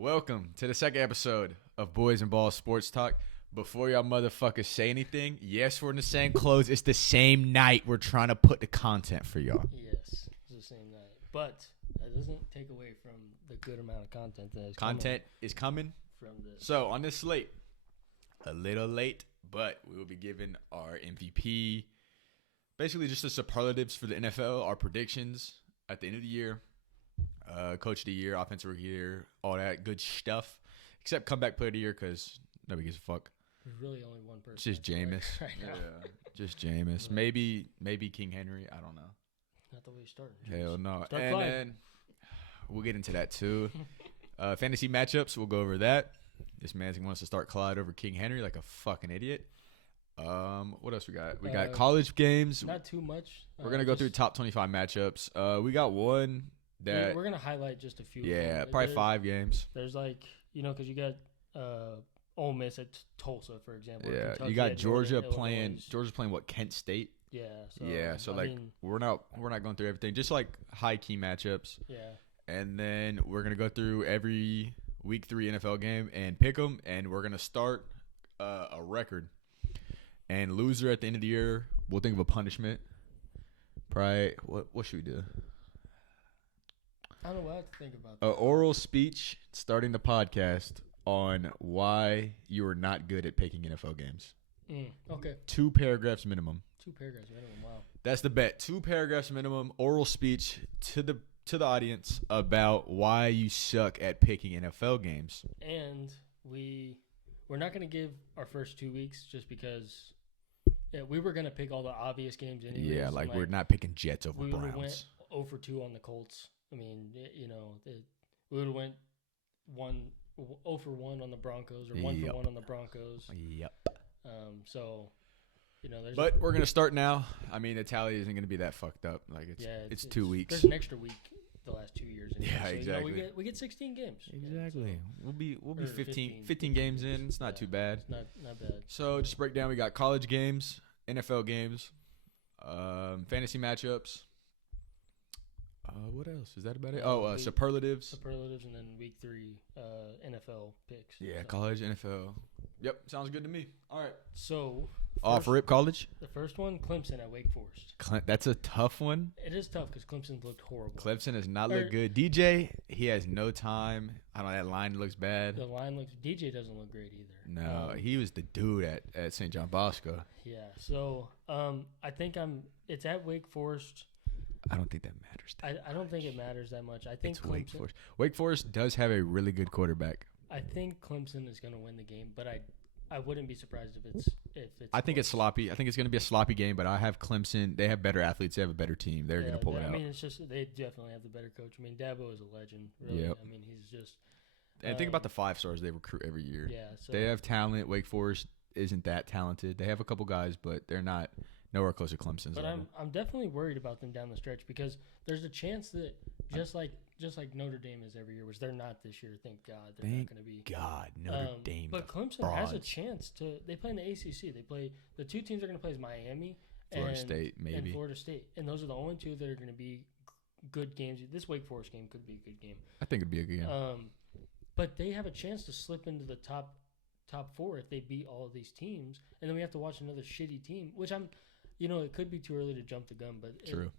Welcome to the second episode of Boys and Balls Sports Talk. Before y'all motherfuckers say anything, yes, we're in the same clothes. It's the same night. We're trying to put the content for y'all. Yes, it's the same night. But that doesn't take away from the good amount of content that is Content is coming. from this. So on this slate, a little late, but we will be giving our MVP, basically just the superlatives for the NFL, our predictions at the end of the year, coach of the year, offensive rookie of the year, all that good stuff, except comeback player of the year because nobody gives a fuck. There's really only one person. It's just Jameis. Right now. Yeah, just Jameis. Right. Maybe King Henry. I don't know. Not the way you start. Hell no. Start And flying. then we'll get into that too. Fantasy matchups, we'll go over that. This man wants to start Clyde over King Henry like a fucking idiot. What else we got? We got college games. Not too much. We're gonna go through top 25 matchups. We got one that we're gonna highlight just a few. yeah, of them. probably 5 games. There's like because you got Ole Miss at Tulsa, for example. or Yeah, Kentucky you got at Georgia Northern playing. Illinois. Georgia's playing what? Kent State. Yeah. So, Yeah, so I like mean, we're not going through everything. Just like high key matchups. yeah. And then we're going to go through every week 3 NFL game and pick them. And we're going to start a record. And loser at the end of the year, we'll think of a punishment. Probably, what should we do? I don't know what to think about that. An oral speech starting the podcast on why you are not good at picking NFL games. Okay. 2 paragraphs minimum. 2 paragraphs minimum. Wow. That's the bet. 2 paragraphs minimum, oral speech to the audience about why you suck at picking NFL games. And we're not going to give our first 2 weeks just because we were going to pick all the obvious games anyways. Yeah, and, like we're not picking Jets over we would have Browns. went 0 for 2 on the Colts. I mean, we would have went 0 for 1 on the Broncos or 1 for 1 on the Broncos. Yep. So, there's But we're gonna start now. I mean, the tally isn't gonna be that fucked up. Like it's 2 weeks. There's an extra week the last 2 years. Anyway. Yeah, so, exactly. we get 16 games. Exactly. We'll be Or 15 games in. It's not too bad. It's not bad. So just break down. We got college games, NFL games, fantasy matchups. What else? Is that about it? Superlatives. Superlatives, and then week 3 NFL picks. Yeah, So- college, NFL. Yep, sounds good to me. All right. So Off rip college. the first one, Clemson at Wake Forest. That's a tough one. It is tough because Clemson looked horrible. Clemson has not looked good. DJ, he has no time. I don't know. That line looks bad. The line looks. DJ doesn't look great either. No, he was the dude at St. John Bosco. Yeah. So I think It's at Wake Forest. I don't think that matters. I don't think it matters that much. I think It's Wake Forest. Wake Forest does have a really good quarterback. I think Clemson is going to win the game, but I wouldn't be surprised if it's. I think it's close. sloppy. I think it's going to be a sloppy game, but I have Clemson. They have better athletes. They have a better team. They're going to pull it out. I mean, it's just they definitely have the better coach. I mean, Dabo is a legend. Really. Yep. I mean, he's just. And think about the 5 stars they recruit every year. Yeah. So They have talent. Wake Forest isn't that talented. They have a couple guys, but they're not nowhere close to Clemson's But level. I'm definitely worried about them down the stretch because there's a chance that just like Notre Dame is every year, which they're not this year. Thank God they're not going to be. God, Notre Dame. But Clemson has a chance to. They play in the ACC. They play the 2 teams are going to play is Miami, Florida and, State, maybe. and Florida State, and those are the only 2 that are going to be good games. This Wake Forest game could be a good game. I think it'd be a good game. But they have a chance to slip into the top 4 if they beat all of these teams, and then we have to watch another shitty team, which it could be too early to jump the gun, but True.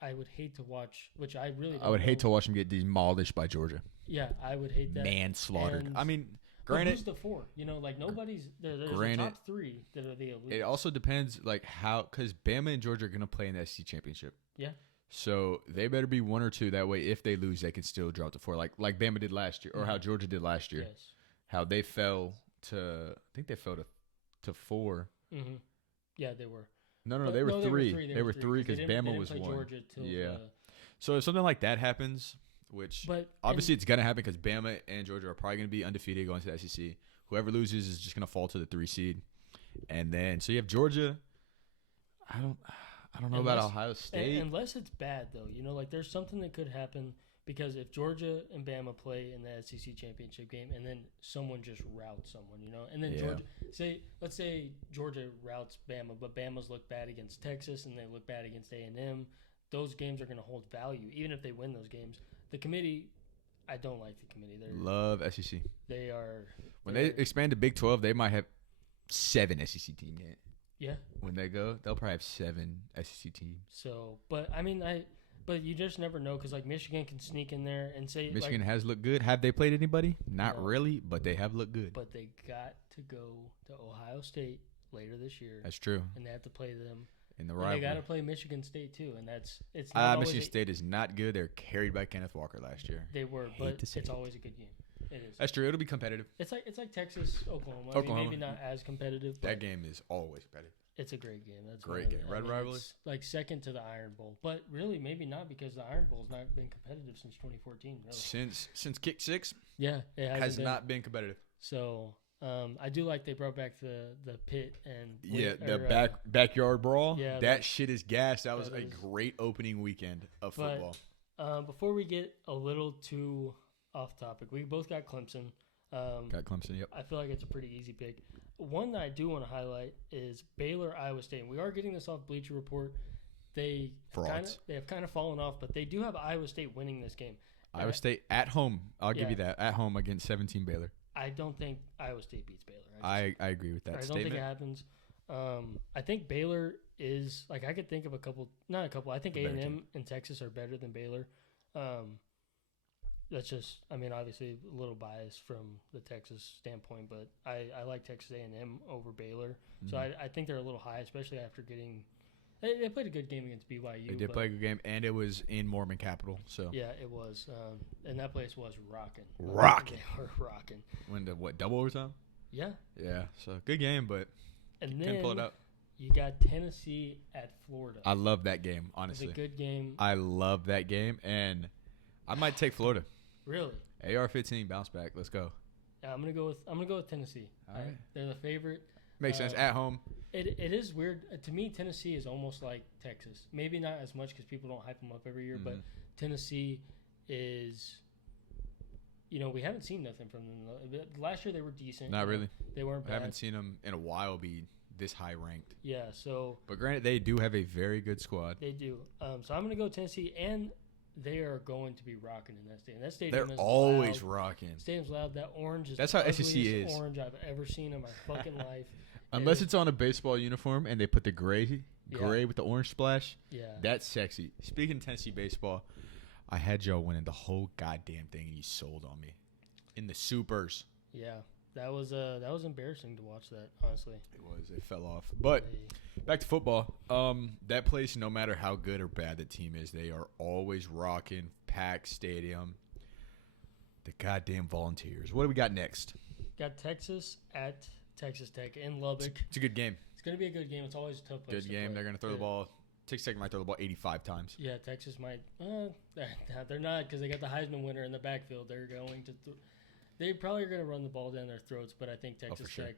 I would hate to watch, which I really don't I would hate know. to watch them get demolished by Georgia. Yeah, I would hate that. Manslaughtered. And- I mean, But granted, who's the 4? Nobody's there's Granted, the top 3 that are the elite. it also depends like how because Bama and Georgia are going to play in the SEC championship. Yeah. So they better be 1 or 2. That way, if they lose, they can still drop to 4, like Bama did last year, or how Georgia did last year. Yes. How they fell to, I think they fell to 4. Mm-hmm. Yeah, they were. No, But- they were 3. They were 3 'cause because they Bama didn't was play 1. Georgia till Yeah. So if something like that happens, which but obviously it's gonna happen because Bama and Georgia are probably gonna be undefeated going to the SEC. Whoever loses is just gonna fall to the 3 seed, and then so you have Georgia. I don't know about Ohio State. Unless it's bad though, there's something that could happen because if Georgia and Bama play in the SEC championship game and then someone just routs someone, and then Yeah. let's say Georgia routs Bama, but Bama's look bad against Texas and they look bad against A&M, those games are going to hold value even if they win those games. The committee I don't like the committee. Love SEC. They are. When they expand to Big 12, they might have 7 SEC teams in it. Yeah. When they go, they'll probably have 7 SEC teams. So, but I mean, but you just never know because like Michigan can sneak in there and say Michigan has looked good. Have they played anybody? Not No. really, but they have looked good. But they got to go to Ohio State later this year. That's true. And they have to play them. In the And rivalry. they got to play Michigan State too, and it's not Michigan State is not good. They're carried by Kenneth Walker last year. They were, but it's always a good game. It is. That's true. It'll be competitive. It's like Texas, Oklahoma. I mean, maybe not as competitive. But that game is always competitive. It's a great game. That's great game. Red rivalry. It's like second to the Iron Bowl, but really maybe not because the Iron Bowl's not been competitive since 2014. Really. Since Kick 6, yeah, it has not been competitive. So I do like they brought back the pit and backyard brawl. Yeah, that shit is gas. That was a great opening weekend of football. Before we get a little too off topic, we both got Clemson. Got Clemson. Yep. I feel like it's a pretty easy pick. One that I do want to highlight is Baylor, Iowa State. And we are getting this off Bleacher Report. They have kind of fallen off, but they do have Iowa State winning this game. Iowa State at home. I'll give you that. At home against 17 Baylor. I don't think Iowa State beats Baylor. I agree with that statement. I don't think it happens. I think Baylor is like I could think of not a couple. I think A&M and Texas are better than Baylor. That's just, I mean, obviously a little biased from the Texas standpoint, but I like Texas A&M over Baylor. Mm-hmm. So I think they're a little high, especially after getting – they played a good game against BYU. They did play a good game, and it was in Mormon capital. So yeah, it was. And that place was rocking. They were rocking. When double overtime? Yeah. Yeah, so good game, but couldn't pull it out. You got Tennessee at Florida. I love that game, honestly. It's a good game. I love that game, and I might take Florida. Really? AR-15 bounce back. Let's go. Yeah, I'm gonna go with Tennessee. All right. They're the favorite. Makes sense. At home. It is weird to me. Tennessee is almost like Texas. Maybe not as much because people don't hype them up every year, but Tennessee is. You know, we haven't seen nothing from them. Last year they were decent. Not really. They weren't bad. I haven't seen them in a while be this high ranked. Yeah. So. But granted, they do have a very good squad. They do. So I'm gonna go Tennessee and. They are going to be rocking in that stadium. That stadium They're is always loud. rocking. Stadium's loud. That orange is That's the how SEC is. Orange I've ever seen in my fucking life. Unless it's on a baseball uniform and they put the gray with the orange splash. Yeah. That's sexy. Speaking of Tennessee baseball, I had Joe winning the whole goddamn thing and he sold on me. In the supers. Yeah. That was embarrassing to watch that, honestly. It was. It fell off. But back to football. That place, no matter how good or bad the team is, they are always rocking, packed stadium. The goddamn Volunteers. What do we got next? Got Texas at Texas Tech in Lubbock. It's a good game. It's going to be a good game. It's always a tough place Good game. They're going to throw the ball. Texas Tech might throw the ball 85 times. Yeah, Texas might. They're not because they got the Heisman winner in the backfield. They're going to they probably are going to run the ball down their throats, but I think Texas Tech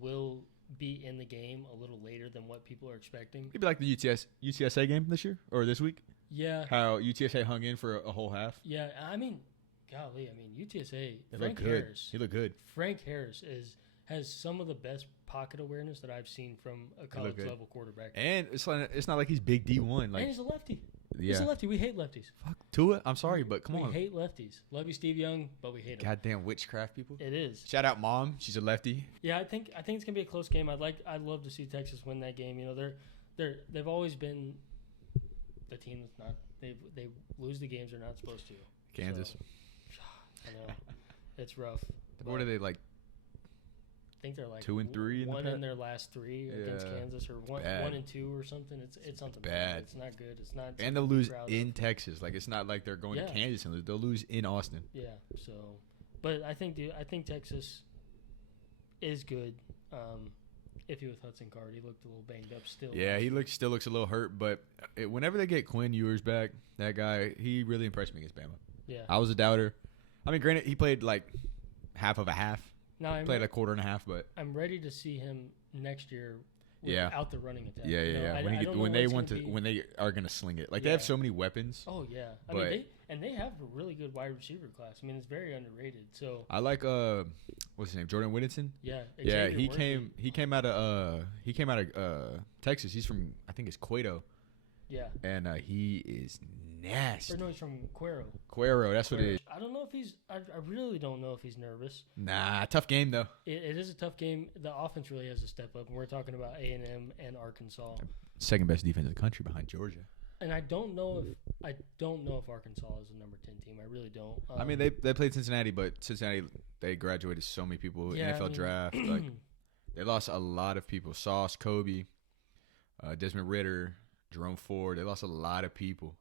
will be in the game a little later than what people are expecting. Maybe like the UTSA game this year or this week. Yeah. How UTSA hung in for a whole half. Yeah, I mean, golly, UTSA. Frank Harris. He looked good. Frank Harris has some of the best pocket awareness that I've seen from a college level quarterback. And it's not like he's big D1. Like, and he's a lefty. Yeah. He's a lefty. We hate lefties. Fuck Tua. I'm sorry, but come on. We hate lefties. Love you, Steve Young, but we hate him. Goddamn witchcraft people. It is. Shout out Mom. She's a lefty. Yeah, I think it's gonna be a close game. I'd love to see Texas win that game. You know, they've always been the team that's not they lose the games they're not supposed to. Kansas. So, I know. It's rough. What are they like? I think they're like 2-3 in their last 3 against Kansas, or 1-2 or something. It's something bad. It's not good. It's not. And they'll lose in Texas. Like it's not like they're going to Kansas and lose. They'll lose in Austin. Yeah. So, but I think Texas is good. Iffy with Hudson Card, he looked a little banged up still. Yeah, he still looks a little hurt. But whenever they get Quinn Ewers back, that guy, he really impressed me against Bama. Yeah. I was a doubter. I mean, granted, he played like half of a half. No, played a quarter and a half, but I'm ready to see him next year without the running attack. Yeah. When they are gonna sling it, like they have so many weapons. Oh yeah, I mean they have a really good wide receiver class. I mean it's very underrated. So I like what's his name, Jordan Whittington. Yeah, he came out of Texas. He's from I think it's Cueto. Yeah. And he is nasty. Or no, he's from Cuero. Cuero, that's what it is. I don't know if he's. I really don't know if he's nervous. Nah, tough game though. It is a tough game. The offense really has to step up, and we're talking about A&M and Arkansas. Second best defense in the country behind Georgia. And I don't know if Arkansas is a number 10 team. I really don't. I mean, they played Cincinnati, but Cincinnati they graduated so many people. NFL draft, like they lost a lot of people. Sauce, Kobe, Desmond Ritter, Jerome Ford. They lost a lot of people.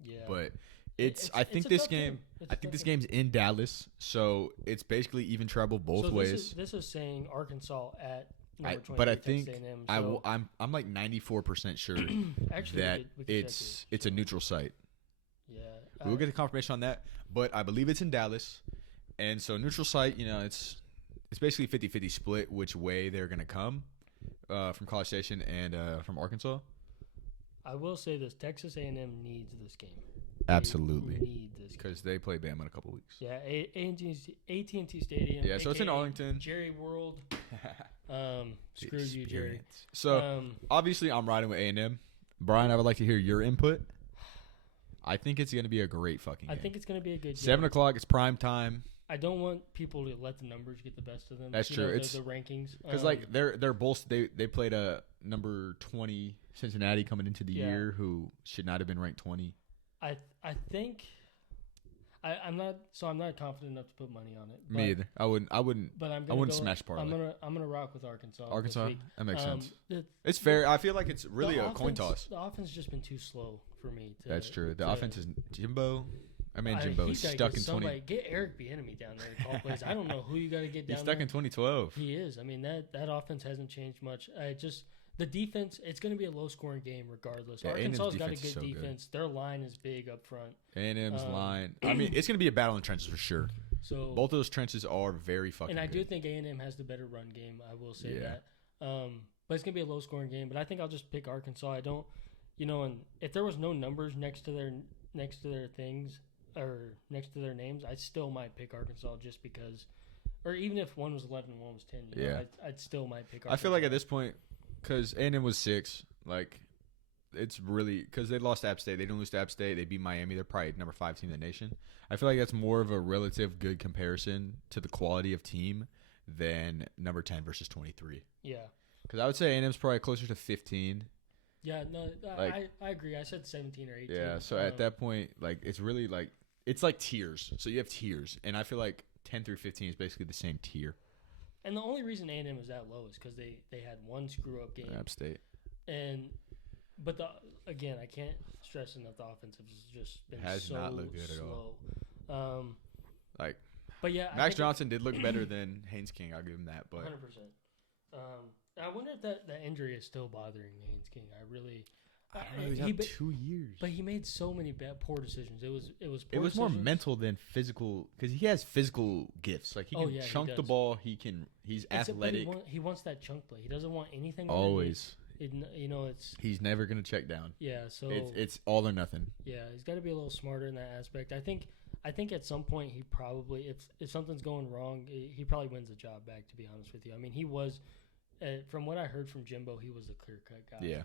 Yeah, but I think this game's in Dallas, so it's basically even trouble both ways. This is saying Arkansas at. But I think I'm like 94% sure actually, that it's a neutral site. Yeah, we'll get the confirmation on that, but I believe it's in Dallas, and so neutral site. It's basically 50-50 split which way they're gonna come from College Station and from Arkansas. I will say this: Texas A&M needs this game. Absolutely, need this because they play Bama in a couple weeks. Yeah, AT&T Stadium. Yeah, so it's in Arlington. Jerry World. Screw you, Jerry. So obviously, I'm riding with A&M. Brian, I would like to hear your input. I think it's going to be a great fucking game. I think it's going to be a good game. 7 o'clock, it's prime time. I don't want people to let the numbers get the best of them. That's true. It's the rankings. Because they're both they played a number 20 Cincinnati coming into the year who should not have been ranked 20. I think I'm not confident enough to put money on it. Me either. I wouldn't. But I wouldn't smash parlay. I'm gonna rock with Arkansas. Arkansas, that makes sense. It's fair. I feel like it's really a coin toss. The offense has just been too slow for me. That's true. The offense is Jimbo. Jimbo is stuck in 20. Get Eric Bieniemy down there to call plays. I don't know who you got to get down. He's stuck in 2012. He is. I mean that offense hasn't changed much. The defense, it's going to be a low-scoring game regardless. Yeah, Arkansas's got a good defense. Their line is big up front. A&M's line. I mean, it's going to be a battle in trenches for sure. So both of those trenches are very fucking good. And I do think A&M has the better run game. I will say that. But it's going to be a low-scoring game. But I think I'll just pick Arkansas. I don't, and if there was no numbers next to their things or next to their names, I still might pick Arkansas just because. Or even if one was 11 and one was 10, I'd still might pick Arkansas. I feel like at this point, because A&M was 6, like, it's really – because they lost to App State. They didn't lose to App State. They beat Miami. They're probably number 5 team in the nation. I feel like that's more of a relative good comparison to the quality of team than number 10 versus 23. Yeah. Because I would say A&M's probably closer to 15. Yeah, no, I agree. I said 17 or 18. Yeah, so at that point, like, it's really like – it's like tiers. So you have tiers. And I feel like 10 through 15 is basically the same tier. And the only reason A&M is that low is because they had one screw-up game. App State. But again, I can't stress enough the offensive has just been has not looked good slow. At all. But yeah, Max Johnson did look better than Haynes King. I'll give him that. But 100%. I wonder if that injury is still bothering Haynes King. I don't know. He's out 2 years. But he made so many poor decisions. It was more mental than physical because he has physical gifts. Like he can chunk the ball. He's athletic. He wants that chunk play. He doesn't want anything. Always. He's never gonna check down. Yeah. So it's all or nothing. Yeah, he's got to be a little smarter in that aspect. I think at some point he probably if something's going wrong, he probably wins the job back. To be honest with you, I mean he was. From what I heard from Jimbo, he was the clear-cut guy. Yeah.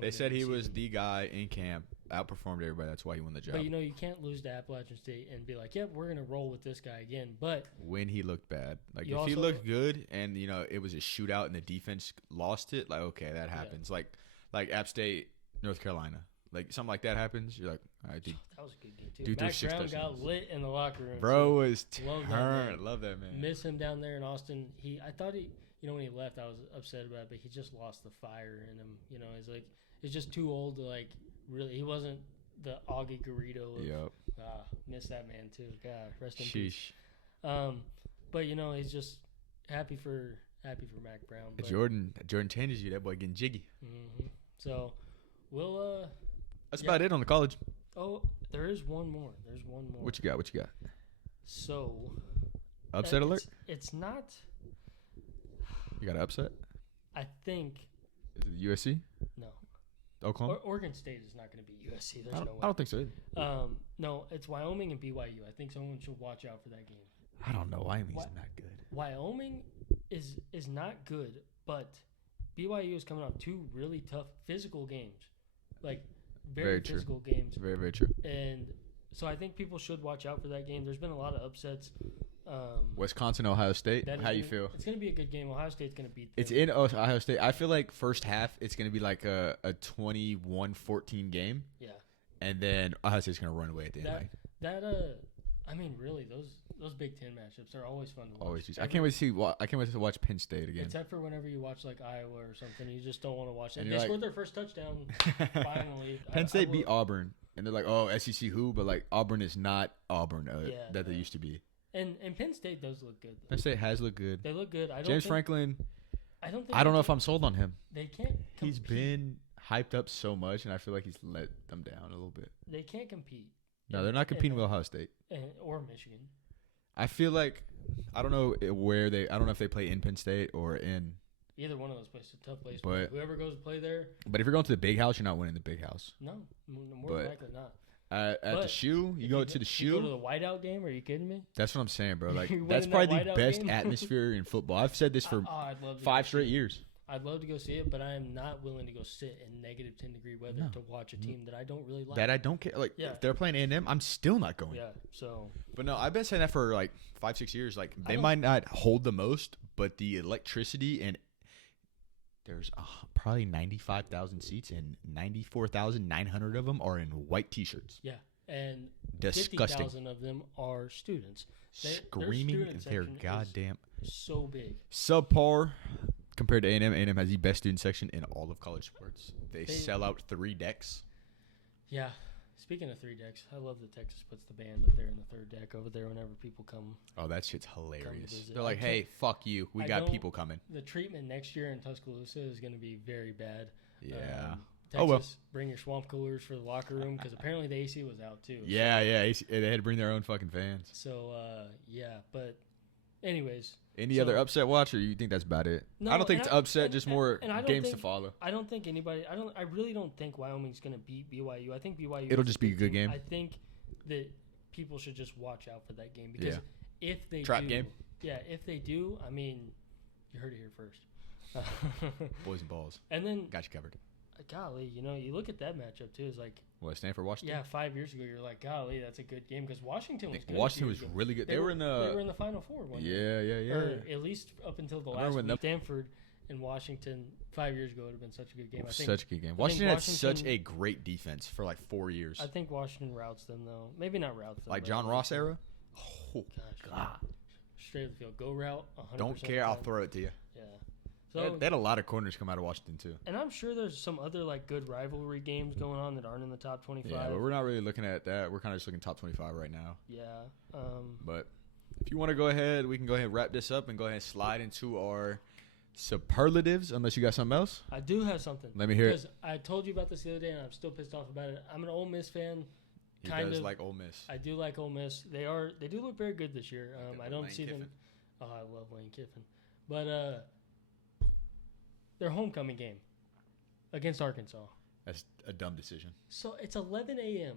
They said he was the guy in camp, outperformed everybody. That's why he won the job. But, you can't lose to Appalachian State and be like, we're going to roll with this guy again. But when he looked bad. Like, if he looked good and, it was a shootout and the defense lost it, like, okay, that happens. Yeah. Like App State, North Carolina. Like, something like that happens, you're like, all right, dude. That was a good game, too. Dude, Mac Brown got lit in the locker room. Bro was turned. Love that man. Miss him down there in Austin. I thought when he left, I was upset about it, but he just lost the fire in him. He's just too old to, really. He wasn't the Augie Garrido. Yep. Miss that man, too. God, rest in peace. But, he's just happy for Mac Brown. But Jordan changes you. That boy getting jiggy. Mm-hmm. So, we'll That's about it on the college. Oh, there is one more. There's one more. What you got? So. Upset alert? It's not. You got an upset? I think. Is it USC? No. Oklahoma? Oregon State is not going to beat USC. There's no way. I don't think so either. No, it's Wyoming and BYU. I think someone should watch out for that game. I don't know. Wyoming's not good. Wyoming is not good, but BYU is coming off 2 really tough physical games. Like very physical games. Very, very true. And so I think people should watch out for that game. There's been a lot of upsets. Wisconsin, Ohio State. How you feel? It's going to be a good game. Ohio State's going to beat them. It's in Ohio State. I feel like first half it's going to be like a 21-14 game. Yeah. And then Ohio State's going to run away at the end. I mean, really, those Big Ten matchups are always fun to watch. Always. I can't wait to watch Penn State again. Except for whenever you watch like Iowa or something, you just don't want to watch that. They scored their first touchdown finally. Penn State beat Auburn, and they're like, "Oh, SEC who?" But like Auburn is not Auburn that they used to be. And Penn State does look good. Penn State has looked good. They look good. James Franklin. I don't know if I'm sold on him. They can't. He's been hyped up so much, and I feel like he's let them down a little bit. They can't compete. No, they're not competing with Ohio State or Michigan. I feel like I don't know if they play in Penn State or in either one of those places. Tough place, but whoever goes to play there. But if you're going to the Big House, you're not winning the Big House. No, more than likely not. At the shoe, you go to the shoe. You go to the whiteout game? Are you kidding me? That's what I'm saying, bro. Like that's probably the best atmosphere in football. I've said this for 5 straight years. I'd love to go see it, but I am not willing to go sit in negative 10-degree weather to watch a team that I don't really like. That I don't care. Like if they're playing A&M, I'm still not going. Yeah. So. But no, I've been saying that for like 5-6 years. Like they might not hold the most, but the electricity and there's probably 95,000 seats and 94,900 of them are in white T-shirts. Yeah, and disgusting. 50,000 of them are students. Screaming their goddamn. So big. Subpar. Compared to A&M, A&M has the best student section in all of college sports. They sell out 3 decks. Yeah. Speaking of 3 decks, I love that Texas puts the band up there in the 3rd deck over there whenever people come. Oh, that shit's hilarious. They're like, hey, fuck you. We got people coming. The treatment next year in Tuscaloosa is going to be very bad. Yeah. Texas, bring your swamp coolers for the locker room because apparently the AC was out too. Yeah, so. They had to bring their own fucking fans. So, but anyways. Any other upset watch, or you think that's about it? No, I don't think it's upset, just more games to follow. I don't think anybody. I really don't think Wyoming's going to beat BYU. I think BYU. It'll just be a good game. I think that people should just watch out for that game because if they trap game. Yeah, if they do, I mean, you heard it here first. Boys and balls. And then got you covered. Golly, you look at that matchup too. It's like what, Stanford, Washington? Yeah, 5 years ago, you're like, golly, that's a good game because Washington was good. Washington was really good. They were in the Final Four. Yeah. Or at least up until the last week. Stanford and Washington 5 years ago would have been such a good game. Such a good game. Washington had such a great defense for like 4 years. I think Washington routes them though. Maybe not routes them. Like John Ross era. Oh gosh. Straight up the field, go route. 100% Don't care. I'll throw it to you. Yeah. So, they had a lot of corners come out of Washington, too. And I'm sure there's some other, like, good rivalry games going on that aren't in the top 25. Yeah, but we're not really looking at that. We're kind of just looking top 25 right now. Yeah. But if you want to go ahead, we can go ahead and wrap this up and go ahead and slide into our superlatives, unless you got something else. I do have something. Let me hear it. Because I told you about this the other day, and I'm still pissed off about it. I'm an Ole Miss fan. He does like Ole Miss. I do like Ole Miss. They do look very good this year. I don't see them. Oh, I love Lane Kiffin. But their homecoming game against Arkansas. That's a dumb decision. So it's 11 a.m.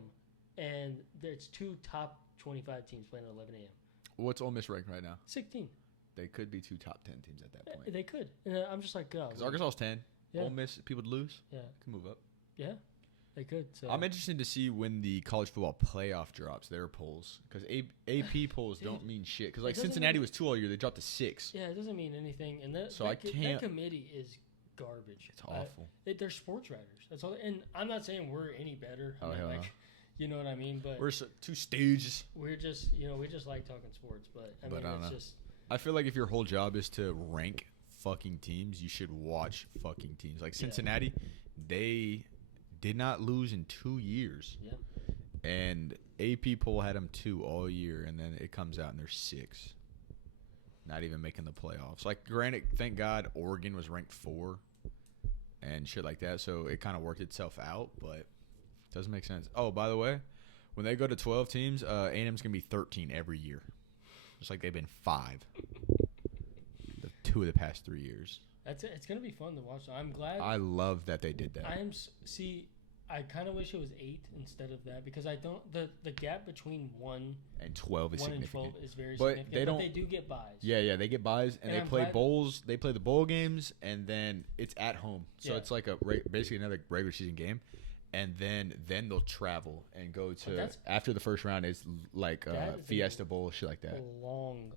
and it's 2 top 25 teams playing at 11 a.m. What's Ole Miss ranked right now? 16. They could be 2 top 10 teams at that point. They could. And I'm just like, because Arkansas's 10. Yeah. Ole Miss, people would lose. Yeah. Can move up. Yeah. They could. So I'm interested to see when the college football playoff drops their polls because AP polls don't mean shit. Because like Cincinnati was 2 all year, they dropped to 6. Yeah, it doesn't mean anything. And that committee is garbage. It's awful. They're sports writers. That's all. And I'm not saying we're any better. Oh, hell no. You know what I mean? But we're 2 stages. We're just we just like talking sports. But I mean, it's just. I feel like if your whole job is to rank fucking teams, you should watch fucking teams. Like Cincinnati, they did not lose in 2 years. Yeah. And AP poll had them 2 all year, and then it comes out and they're 6. Not even making the playoffs. Like, granted, thank God Oregon was ranked 4 and shit like that, so it kind of worked itself out, but it doesn't make sense. Oh, by the way, when they go to 12 teams, A&M's going to be 13 every year. Just like they've been 5. The 2 of the past 3 years. That's it. It's going to be fun to watch. I'm glad. I love that they did that. I kind of wish it was 8 instead of that because I don't. The gap between 1 and 12 is significant. 1 and 12 is very significant. But they do get buys. Yeah, they get buys and they play bowls. They play the bowl games and then it's at home, so it's like basically another regular season game. and then they'll travel and go to that's- after the first round is like That is Fiesta Bowl, shit like a that. long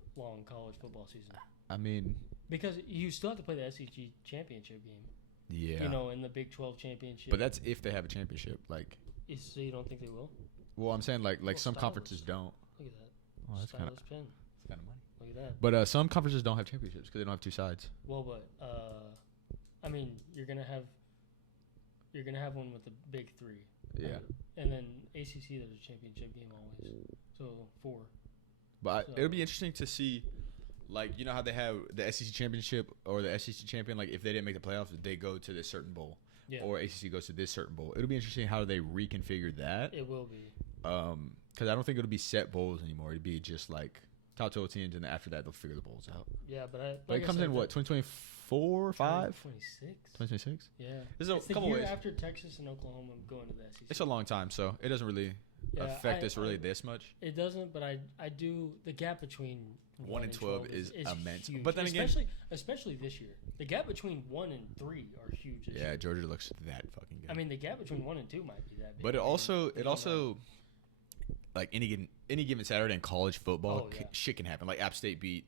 college football season. I mean, Because you still have to play the SEC championship game. yeah. You know, in the Big 12 championship. But that's if they have a championship. Like, So you don't think they will? well, I'm saying like some stylus. conferences don't. Look at that. Oh, that's kind of Stylus pen. money. Look at that. But some conferences don't have championships because they don't have two sides. Well, but I mean, you're gonna have one with the big three. Yeah. And then ACC, there's a championship game always. So 4. But So- it'll be interesting to see, like, you know how they have the SEC championship or the SEC champion. Like, if they didn't make the playoffs, they go to this certain bowl, Yeah. or ACC goes to this certain bowl. It'll be interesting how they reconfigure that. It will be. Because I don't think it'll be set bowls anymore. It'd be just like top 12 teams, and then after that they'll figure the bowls out. Yeah, but Like, it comes in what 2024, 5, 2026. 2026. Yeah. This is It's a the couple year ways. after Texas and Oklahoma going to the SEC. It's a long time, so it doesn't really affect us really this much. It doesn't, but I do. The gap between 1 and 12 is immense. Huge. But then again, especially this year, the gap between 1 and 3 are huge. This yeah, year. Georgia looks that fucking good. I mean, the gap between 1 and 2 might be that big. But it also like any given Saturday in college football, Oh, yeah. shit can happen. Like App State beat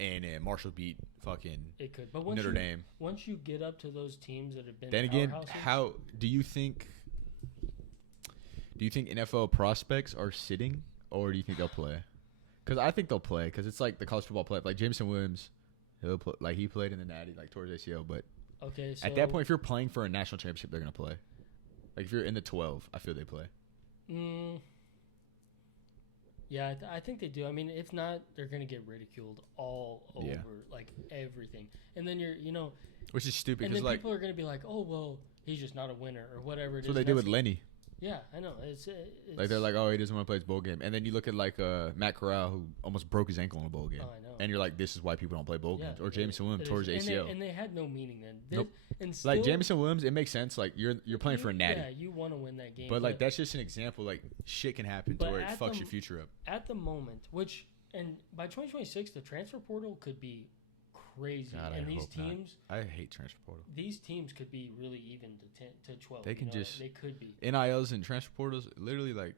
and Marshall beat fucking it could. But Notre Dame. Once you get up to those teams that have been Then again, powerhouses- how do you think NFL prospects are sitting, or do you think they'll play? Because I think they'll play. Because it's like the college football play. Like Jameson Williams, he'll play. Like he played in the Natty, like towards ACL. But okay, so at that point, if you're playing for a national championship, they're gonna play. Like if you're in the 12, I feel they play. Yeah, I think they do. I mean, if not, they're gonna get ridiculed all over, Yeah. like everything. And then Which is stupid. and Because then like people are gonna be like, oh well, he's just not a winner or whatever it that's is. what they did with Lenny. Yeah, I know. It's Like they're like, oh, he doesn't want to play his bowl game, and then you look at like Matt Corral, who almost broke his ankle in a bowl game, Oh, I know. and you're like, this is why people don't play bowl games. Or Jameson Williams towards is. ACL. And they had no meaning then. Nope. And still, Like Jameson Williams, it makes sense. Like you're playing for a natty, Yeah, you want to win that game. but like that's just an example. Like shit can happen to But where it at fucks the- your future up. at the moment, and by 2026, the transfer portal could be crazy, God, I and these hope not. teams. I hate transfer portal. These teams could be really even to 10 to 12. They can they could be. NILs and transfer portals. Literally, like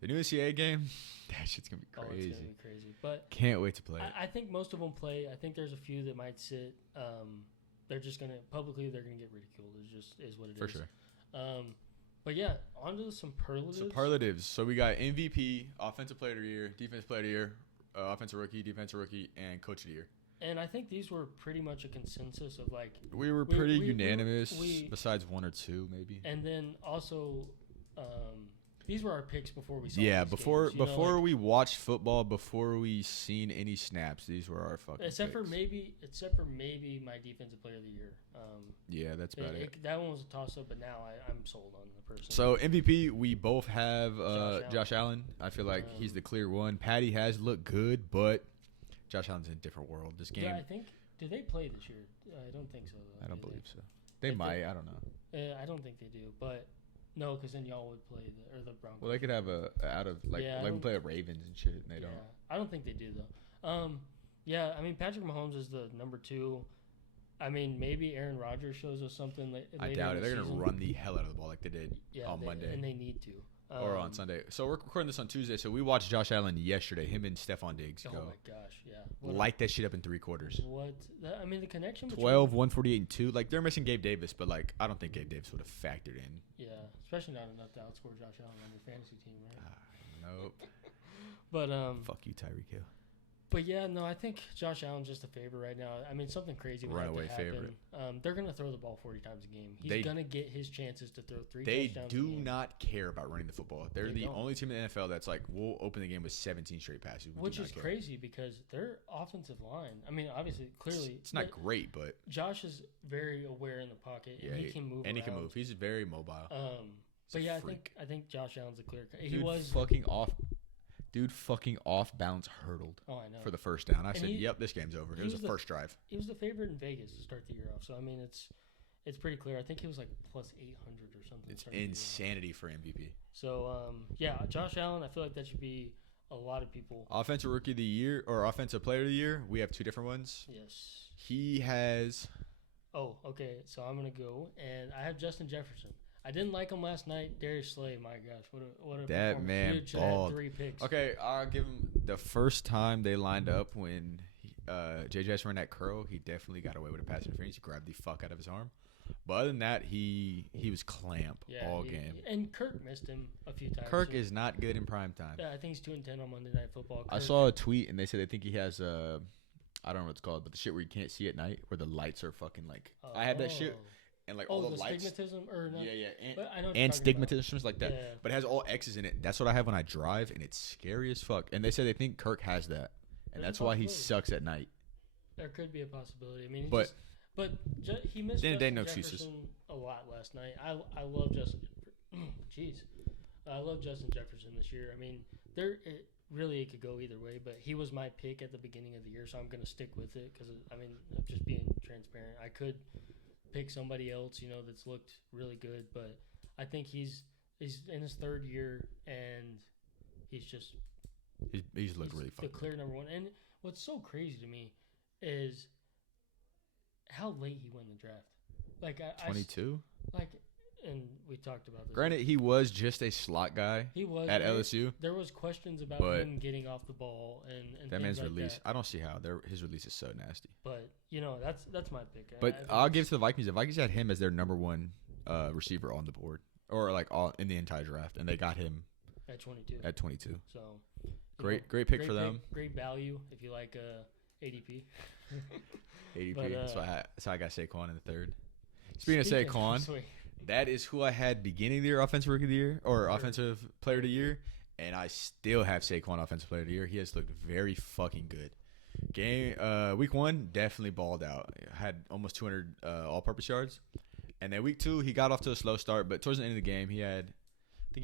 the new NCAA game, that shit's gonna be Oh, crazy. it's gonna be crazy. But Can't wait to play it. I think most of them play. I think there's a few that might sit. They're just gonna publicly. They're gonna get ridiculed. It just is what it is. For sure. But yeah, on to some superlatives. Superlatives. So we got MVP, Offensive Player of the Year, Defensive Player of the Year, Offensive Rookie, Defensive Rookie, and Coach of the Year. And I think these were pretty much a consensus of like. We were pretty we- unanimous, we- besides one or two maybe. And then also, these were our picks before we saw. Yeah, these before games, you know, before like, we watched football, before we seen any snaps, these were our fucking except for picks. maybe my defensive player of the year. Yeah, that's about it. That one was a toss up, but now I'm sold on the person. So MVP, we both have Josh Josh Allen. I feel like he's the clear one. Patty has looked good, but Josh Allen's in a different world. This game, yeah, I think do they play this year? I don't think so. Though, I don't do believe so. They If they- might. I don't know. I don't think they do, but no, because then y'all would play the Broncos. Well, they could have a out of like Yeah, I like we don't- play at Ravens and shit, and they don't. I don't think they do though. Yeah, I mean Patrick Mahomes is the number 2. I mean maybe Aaron Rodgers shows us something. I later doubt in it. the They're gonna season. run the hell out of the ball like they did on Monday and they need to. or on Sunday. So we're recording this on Tuesday. So we watched Josh Allen yesterday. Him and Stephon Diggs Oh go my gosh, yeah. light that shit up in 3 quarters. I mean the connection. 12, 148, and 2. Like they're missing Gabe Davis, but like I don't think Gabe Davis would have factored in. Yeah, especially not enough to outscore Josh Allen on your fantasy team, right? Nope. But Fuck you, Tyreek Hill. But yeah, no, I think Josh Allen's just a favorite right now. I mean, something crazy would have to Runaway happen. favorite. They're gonna throw the ball 40 times a game. He's gonna get his chances to throw 3 They touchdowns. do a game, not care about running the football. They're They the don't. only team in the NFL that's like, we'll open the game with 17 straight passes. We which do not is care. crazy because their offensive line. I mean, obviously, clearly, It's not but great, but Josh is very aware in the pocket. yeah, and he can move. and he can around. move. He's very mobile. He's But a yeah, freak. I think Josh Allen's a clear. He Dude was. fucking off balance hurtled Oh, I know. for the first down. I And said, he- "Yep, this game's over." It was the first drive. He was the favorite in Vegas to start the year off. So I mean, it's pretty clear. I think he was like plus 800 or something. It's to start the year off. insanity for MVP. So yeah, Josh Allen. I feel like that should be a lot of people. Offensive Rookie of the Year or Offensive Player of the Year. We have 2 different ones. Yes. He has. Oh, okay. So I'm gonna go, and I have Justin Jefferson. I didn't like him last night. Darius Slay, my gosh, what a that performance. man He should have balled. had 3 picks. Okay, I'll give him the first time they lined up when JJS ran that curl. He definitely got away with a pass interference. He grabbed the fuck out of his arm. But other than that, he was clamp all game. And Kirk missed him a few times. Kirk is not good in prime time. Yeah, I think he's 2-10 on Monday Night Football. I saw a tweet and they said they think he has I don't know what it's called, but the shit where you can't see at night, where the lights are fucking like. I had that shit, and like all the lights. Stigmatism or no? Yeah, and stigmatism like that. Yeah. But it has all X's in it. That's what I have when I drive, and it's scary as fuck. And they said they think Kirk has that, and that's why he sucks at night. There could be a possibility. I mean, he missed Justin no Jefferson a lot last night. I love Justin. Jeez, I love Justin Jefferson this year. I mean, it could go either way, but he was my pick at the beginning of the year, so I'm going to stick with it because, I mean, just being transparent. I could pick somebody else, that's looked really good, but I think he's in his 3rd year, and he's looked really fucking the clear number 1. And what's so crazy to me is how late he won the draft. Like 22? And we talked about this. Granted, he was just a slot guy. He was at LSU. There was questions about him getting off the ball and that man's like release. that. I don't see how his release is so nasty. But that's my pick. But I'll give it to the Vikings. The Vikings had him as their number 1 receiver on the board, or like all in the entire draft, and they got him at 22. At 22. So great pick for them. Great value if you like ADP. ADP. But, that's why I got Saquon in the 3rd. Speaking of Saquon. That is who I had beginning of the year, offensive rookie of the year, or offensive player of the year, and I still have Saquon offensive player of the year. He has looked very fucking good. Week 1, definitely balled out. Had almost 200 all-purpose yards, and then week 2, he got off to a slow start, but towards the end of the game, he had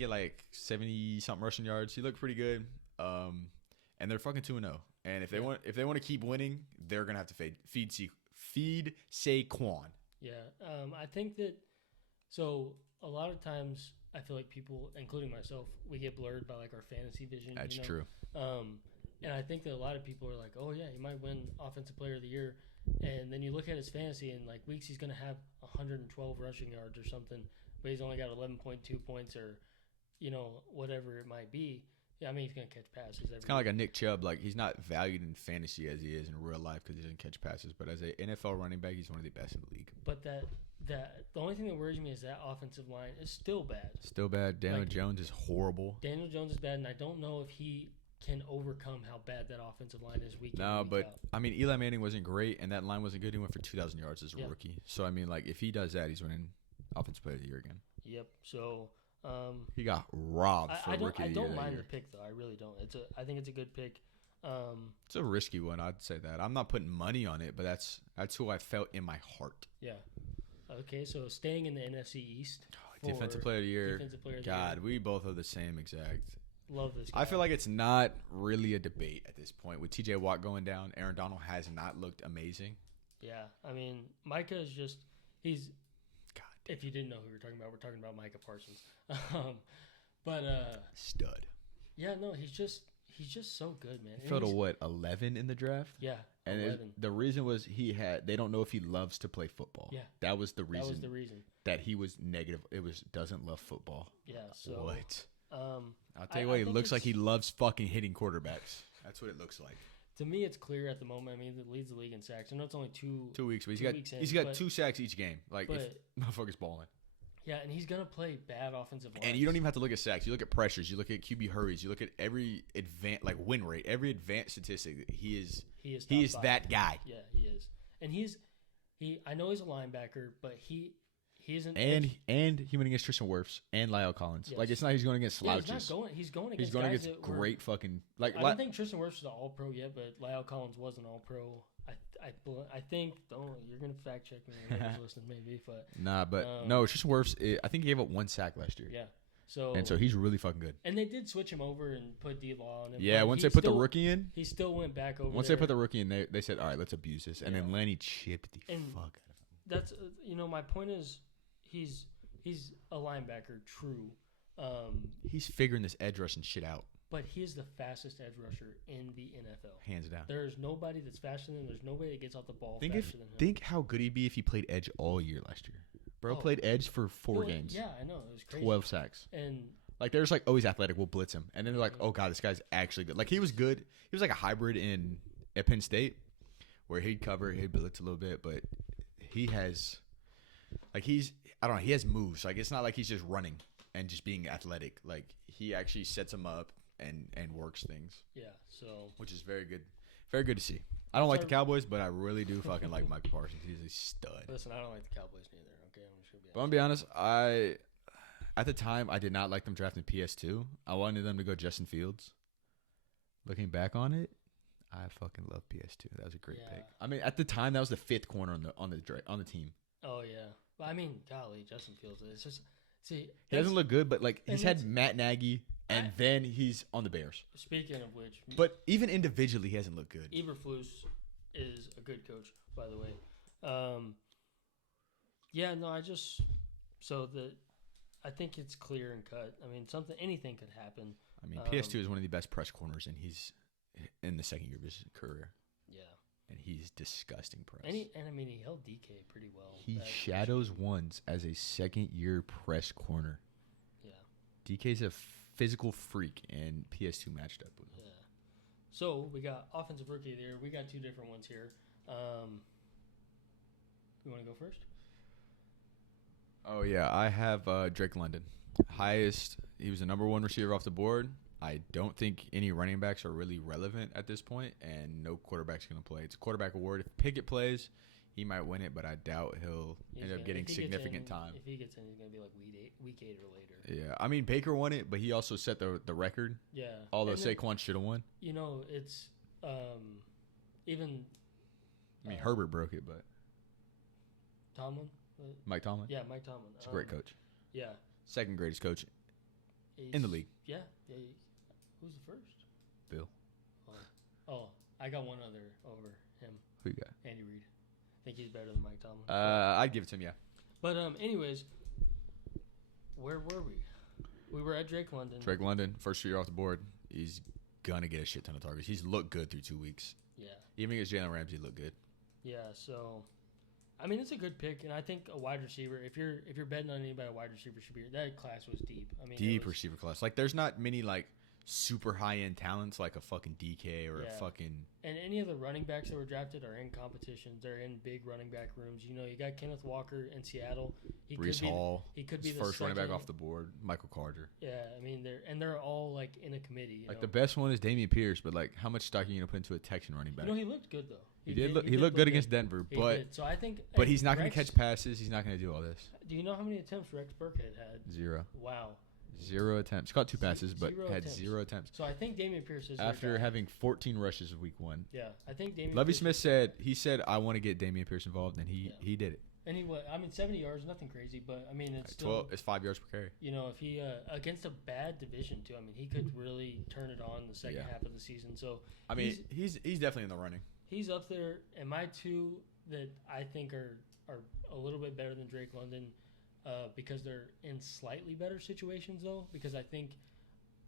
like 70-something rushing yards. He looked pretty good, and they're fucking 2-0. And if they want to keep winning, they're gonna have to feed Saquon. Yeah, I think that. So a lot of times, I feel like people, including myself, we get blurred by like our fantasy vision. That's true. And I think that a lot of people are like, "Oh yeah, he might win Offensive Player of the Year," and then you look at his fantasy, and like weeks he's going to have 112 rushing yards or something, but he's only got 11.2 points or, whatever it might be. Yeah, I mean he's going to catch passes. It's kind of like a Nick Chubb. Like he's not valued in fantasy as he is in real life because he doesn't catch passes, but as an NFL running back, he's one of the best in the league. But the only thing that worries me is that offensive line is still bad. Still bad. Daniel Jones is horrible. Daniel Jones is bad, and I don't know if he can overcome how bad that offensive line is week in and week out. I mean, Eli Manning wasn't great, and that line wasn't good. He went for 2,000 yards as a rookie. So, I mean, like, if he does that, he's winning Offensive Player of the Year again. Yep. So, he got robbed for Rookie of the Year. I don't mind the pick, though. I really don't. I think it's a good pick. It's a risky one, I'd say that. I'm not putting money on it, but that's who I felt in my heart. Yeah. Okay, so staying in the NFC East. Defensive Player of the Year. God, we both are the same exact. Love this guy. I feel like it's not really a debate at this point. With TJ Watt going down, Aaron Donald has not looked amazing. Yeah, I mean, Micah is just – he's – God. If you didn't know who we're talking about Micah Parsons. Stud. Yeah, no, he's just so good, man. He fell to 11 in the draft? Yeah, and 11. The reason was they don't know if he loves to play football. Yeah. That was the reason. That was the reason. That he was negative. It was doesn't love football. Yeah, so. What? I'll tell you what, he looks like he loves fucking hitting quarterbacks. That's what it looks like. To me, it's clear at the moment. I mean, he leads the league in sacks. I know it's only 2 weeks, but he's got 2 sacks each game. Like, if motherfucker's balling. Yeah, and he's gonna play bad offensive lines. And you don't even have to look at sacks. You look at pressures. You look at QB hurries. You look at every win rate, every advanced statistic. He is that guy. Yeah, he is. And I know he's a linebacker, but he's an and he went against Tristan Wirfs and Lyle Collins. Yes. Like it's not he's going against slouches. He's going against great fucking like. I don't think Tristan Wirfs is an All Pro yet, but Lyle Collins was an All Pro. I think you're gonna fact check me when you're listening maybe, but no, Tristan Wirfs. I think he gave up 1 sack last year. Yeah. So he's really fucking good. And they did switch him over and put D-Law on him. Yeah, once they put the rookie in, he still went back over. Once they put the rookie in, they said, "All right, let's abuse this." And then Lenny chipped the fuck out of him. That's my point is he's a linebacker, true. He's figuring this edge rushing shit out. But he is the fastest edge rusher in the NFL. Hands down. There's nobody that's faster than him. There's nobody that gets off the ball faster than him. Think how good he'd be if he played edge all year last year. Bro played edge for 4 games. Yeah, I know. It was crazy. 12 sacks. And like, there's like, oh, he's athletic. We'll blitz him. And then they're like, oh, God, this guy's actually good. Like, he was good. He was like a hybrid at Penn State where he'd cover, he'd blitz a little bit. But he has, like, I don't know, he has moves. Like, it's not like he's just running and just being athletic. Like, he actually sets them up and works things. Yeah, so. Which is very good. Very good to see. I don't like the Cowboys, but I really do fucking like Michael Parsons. He's a stud. Listen, I don't like the Cowboys neither. Okay, I'm just but I'm gonna be honest. At the time, I did not like them drafting PS2. I wanted them to go Justin Fields. Looking back on it, I fucking love PS2. That was a great pick. I mean, at the time, that was the 5th corner on the team. Oh yeah, but I mean, golly, Justin Fields. It's just he doesn't look good, but like he's had Matt Nagy. And then he's on the Bears. Speaking of which. But even individually, he hasn't looked good. Eberflus is a good coach, by the way. Yeah, no, I think it's clear and cut. I mean, anything could happen. I mean, PS2 is one of the best press corners, and he's in the second year of his career. Yeah. And he's disgusting press. And I mean, he held DK pretty well. He shadows ones as a second-year press corner. Yeah. DK's a physical freak, and PS2 matched up with him. Yeah. So we got offensive rookie of the year. We got 2 different ones here. You want to go first? Oh yeah, I have Drake London. Highest. He was the number 1 receiver off the board. I don't think any running backs are really relevant at this point, and no quarterback's going to play. It's a quarterback award. If Pickett plays, he might win it, but I doubt he'll end up getting significant time. If he gets in, he's going to be like week 8 or later. Yeah, I mean, Baker won it, but he also set the record. Yeah. Although Saquon should have won. You know, it's even... I mean, Herbert broke it, but... Tomlin? Mike Tomlin? Yeah, Mike Tomlin. He's a great coach. Yeah. Second greatest coach in the league. Yeah. Who's the first? Bill. Oh, I got one other over him. Who you got? Andy Reid. I think he's better than Mike Tomlin. I'd give it to him, yeah. But anyways, where were we? We were at Drake London. Drake London, first year off the board. He's gonna get a shit ton of targets. He's looked good through 2 weeks. Yeah. Even against Jalen Ramsey, looked good. Yeah. So, I mean, it's a good pick, and I think a wide receiver. If you're betting on anybody, a wide receiver should be. That class was deep. I mean, deep receiver class. Like, there's not many like super high end talents like a fucking DK or a fucking. And any of the running backs that were drafted are in competitions. They're in big running back rooms. You know, you got Kenneth Walker in Seattle. Brees Hall. He could be the first running back off the board. Michael Carter. Yeah, I mean they're all like in a committee. Like the best one is Dameon Pierce, but like how much stock are you gonna put into a Texan running back? You know, he looked good though. He looked good against Denver, but so I think. But he's not gonna catch passes. He's not gonna do all this. Do you know how many attempts Rex Burkhead had? 0. Wow. 0 attempts. Caught 2 passes, but had 0 attempts. So I think Dameon Pierce is after having 14 rushes in week 1. Yeah, I think Dameon. Lovie Smith said I want to get Dameon Pierce involved, and he did it. And I mean, 70 yards, nothing crazy, but I mean, it's still 12. It's 5 yards per carry. You know, if he against a bad division too, I mean, he could really turn it on the second half of the season. So I mean, he's definitely in the running. He's up there, and my 2 that I think are a little bit better than Drake London. Because they're in slightly better situations, though. Because I think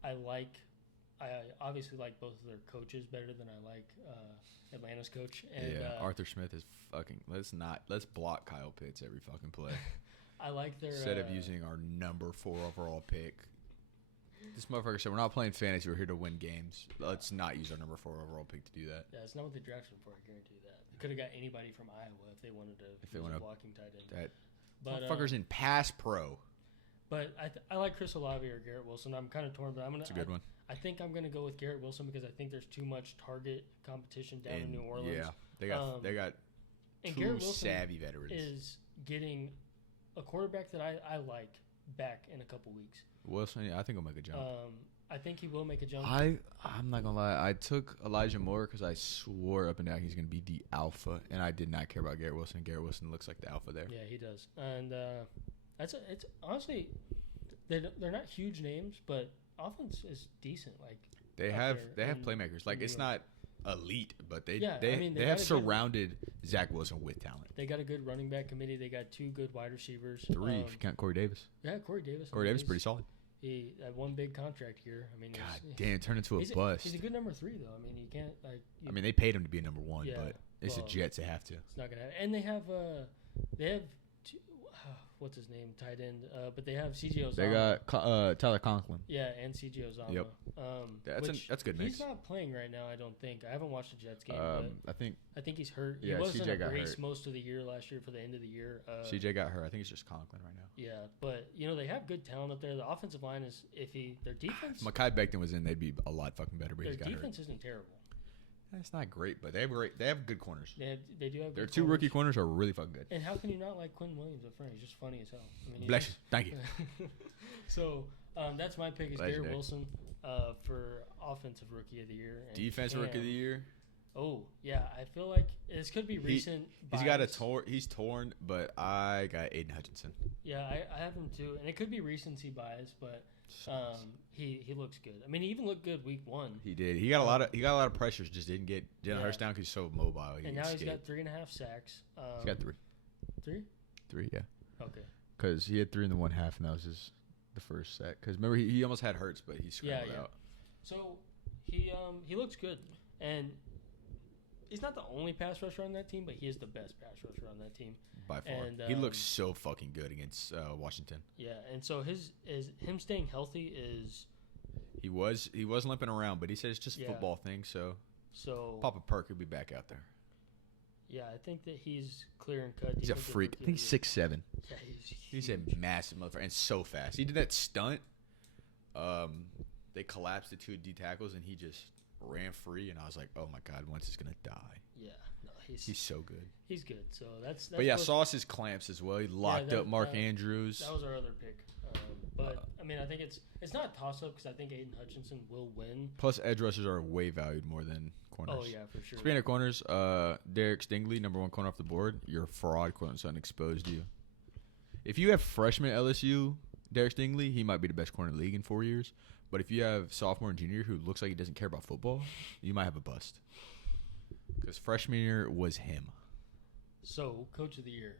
I obviously like both of their coaches better than I like Atlanta's coach. And, Arthur Smith is fucking. Let's block Kyle Pitts every fucking play. I like their instead of using our number 4 overall pick. This motherfucker said we're not playing fantasy. We're here to win games. Let's not use our number 4 overall pick to do that. Yeah, it's not what they drafted him for. I guarantee you that. They could have got anybody from Iowa if they wanted to. If they want a blocking tight end. Motherfucker's in pass pro. But I like Chris Olave or Garrett Wilson. I'm kind of torn, but It's a good one. I think I'm gonna go with Garrett Wilson because I think there's too much target competition down in New Orleans. Yeah, they got two savvy veterans. Is getting a quarterback that I like back in a couple weeks. Wilson, I think he'll make a jump. I think he will make a jump. I'm not gonna lie. I took Elijah Moore because I swore up and down he's gonna be the alpha, and I did not care about Garrett Wilson. Garrett Wilson looks like the alpha there. Yeah, he does. And it's honestly, they're not huge names, but offense is decent. Like they have playmakers. Like it's not elite, but they have surrounded Zach Wilson with talent. They got a good running back committee. They got 2 good wide receivers. 3 if you count Corey Davis. Yeah, Corey Davis. Corey Davis is pretty solid. He had 1 big contract here. I mean, God damn, turned into a bust. He's a good number 3 though. I mean, you can't I mean, they paid him to be a number 1, but it's the Jets. They have to. It's not gonna happen. And they have what's his name, tight end. But they have CJ Ozama. They got Tyler Conklin. Yeah, and CJ Ozama. Yep. That's good mix. He's not playing right now, I don't think. I haven't watched the Jets game. I think he's hurt. Yeah, he was in CJ a got brace hurt. most of the year last year for the end of the year. CJ got hurt. I think it's just Conklin right now. Yeah, but they have good talent up there. The offensive line is iffy. Their defense. If Mekhi Becton was in, they'd be a lot fucking better. But Their he's got defense hurt. isn't terrible. It's not great, but they have good corners. They do have. Their good two corners. rookie corners are really fucking good. And how can you not like Quinn Williams up front? He's just funny as hell. I mean, Bless you. Thank you. So that's my pick is Legendary. Garrett Wilson for offensive rookie of the year. And Defensive rookie of the year. Oh yeah, I feel like this could be recent. He's torn, but I got Aiden Hutchinson. Yeah, I have him too, and it could be recency bias, but he looks good. I mean, he even looked good week 1. He did. He got a lot of pressures. Just didn't get Jalen Hurts down because he's so mobile. And now he's got 3.5 sacks. He's got 3. 3? 3, yeah. Okay. Because he had 3 in the 1 half, and that was the first sack. Because remember, he almost had Hurts, but he scrambled out. So he looks good, and he's not the only pass rusher on that team, but he is the best pass rusher on that team. By far. And, he looks so fucking good against Washington. Yeah, and so him staying healthy is. He was limping around, but he said it's just a football thing. So Papa Perk will be back out there. Yeah, I think that he's clear and cut. He's a freak. I think he's 6'7". Yeah, he's a massive motherfucker and so fast. He did that stunt. They collapsed the 2 D tackles and he just ran free. And I was like, oh my god, once he's gonna die. Yeah, no, he's so good. He's good. So that's but yeah, Sauce's clamps as well. He locked up Mark Andrews. That was our other pick. But I mean, I think it's not a toss up because I think Aiden Hutchinson will win. Plus, edge rushers are way valued more than corners. Oh yeah, for sure. Speaking of corners, Derek Stingley, number 1 corner off the board. You're a fraud, quote unquote, exposed you. If you have freshman LSU Derek Stingley, he might be the best corner in the league in 4 years. But if you have sophomore and junior who looks like he doesn't care about football, you might have a bust. Because freshman year was him. So, coach of the year.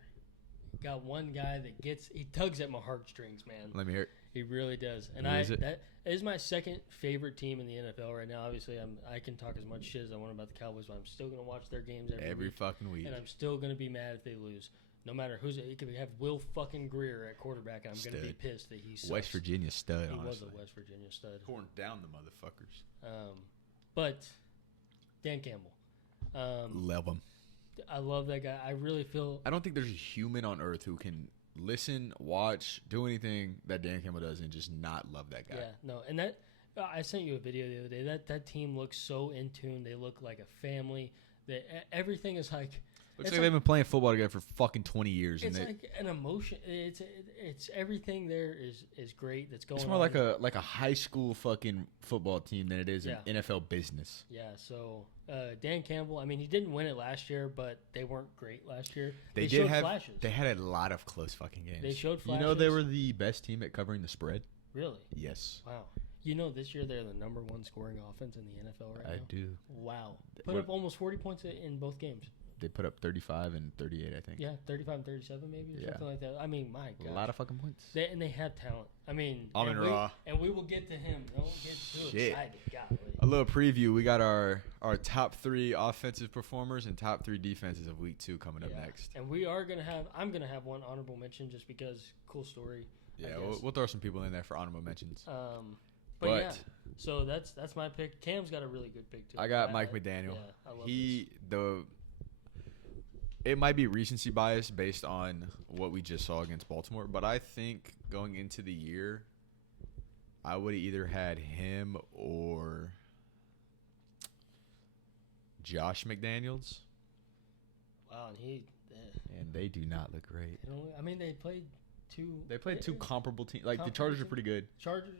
Got one guy that he tugs at my heartstrings, man. Let me hear it. He really does. And that is my second favorite team in the NFL right now. Obviously, I can talk as much shit as I want about the Cowboys, but I'm still going to watch their games every fucking week. And I'm still going to be mad if they lose. No matter who's it could have Will fucking Greer at quarterback, and I'm going to be pissed that he sucks. West Virginia stud, He honestly. was a West Virginia stud. Torn down the motherfuckers. But Dan Campbell. Love him. I love that guy. I really feel. I don't think there's a human on earth who can listen, watch, do anything that Dan Campbell does and just not love that guy. Yeah, no. And that I sent you a video the other day. That team looks so in tune. They look like a family. Everything is like. Looks like they've been playing football together for fucking 20 years. It's like an emotion. It's everything there is great. That's going. It's more like a high school fucking football team than it is an NFL business. Yeah. So Dan Campbell. I mean, he didn't win it last year, but they weren't great last year. They showed have flashes. They had a lot of close fucking games. They showed flashes. You know they were the best team at covering the spread. Really? Yes. Wow. You know, this year they're the number 1 scoring offense in the NFL right now. I do. Wow. Put up almost 40 points in both games. They put up 35 and 38, I think. Yeah, 35 and 37 maybe or something like that. I mean, my God. A lot of fucking points. They have talent. I mean, and we will get to him. Don't get too excited. Golly. A little preview. We got our top 3 offensive performers and top 3 defenses of week 2 coming up next. And I'm going to have one honorable mention just because cool story. Yeah, we'll throw some people in there for honorable mentions. But yeah, so that's my pick. Cam's got a really good pick too. I got Mike McDaniel. Yeah, I love It might be recency bias based on what we just saw against Baltimore, but I think going into the year, I would have either had him or Josh McDaniels. Wow, and they do not look great. I mean, they played two comparable teams. Like the Chargers are pretty good. Chargers,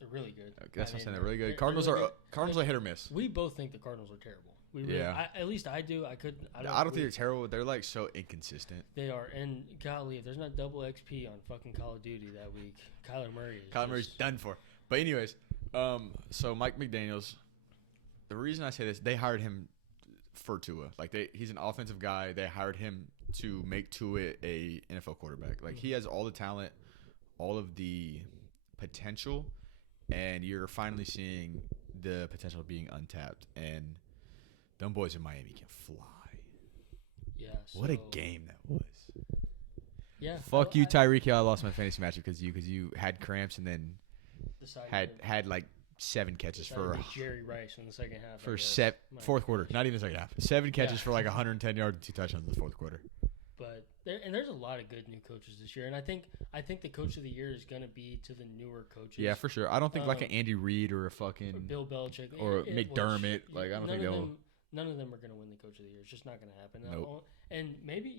they're really good. That's what I'm saying. They're really good. Cardinals are hit or miss. We both think the Cardinals are terrible. At least I do. I don't think they're terrible. They're like so inconsistent. They are. And golly, if there's not double XP on fucking Call of Duty that week, Kyler Murray's done for. But anyways, so Mike McDaniels. The reason I say this, they hired him for Tua. Like he's an offensive guy. They hired him to make Tua a NFL quarterback. Like he has all the talent, all of the potential, and you're finally seeing the potential being untapped. And them boys in Miami can fly. Yeah. What a game that was. Yeah. Fuck you, Tyreek Hill. I lost my fantasy match because you had cramps and then had like 7 catches for Jerry Rice in the second half. For fourth quarter, not even the second half. 7 catches for like 110 yards and 2 touchdowns in the fourth quarter. But there's a lot of good new coaches this year, and I think the coach of the year is gonna be to the newer coaches. Yeah, for sure. I don't think like an Andy Reid or a fucking or Bill Belichick or McDermott. Like I don't think they'll. None of them are gonna win the coach of the year. It's just not gonna happen. Nope. And maybe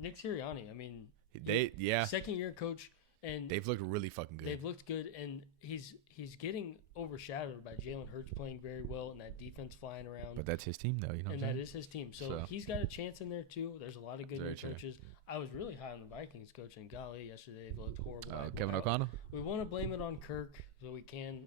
Nick Sirianni. I mean, second year coach. And they've looked really fucking good. They've looked good, and he's getting overshadowed by Jalen Hurts playing very well and that defense flying around. But that's his team, though. And that is his team. So he's got a chance in there, too. There's a lot of good new coaches. I was really high on the Vikings coach, and golly, yesterday they looked horrible. Kevin O'Connell? We want to blame it on Kirk, so we can.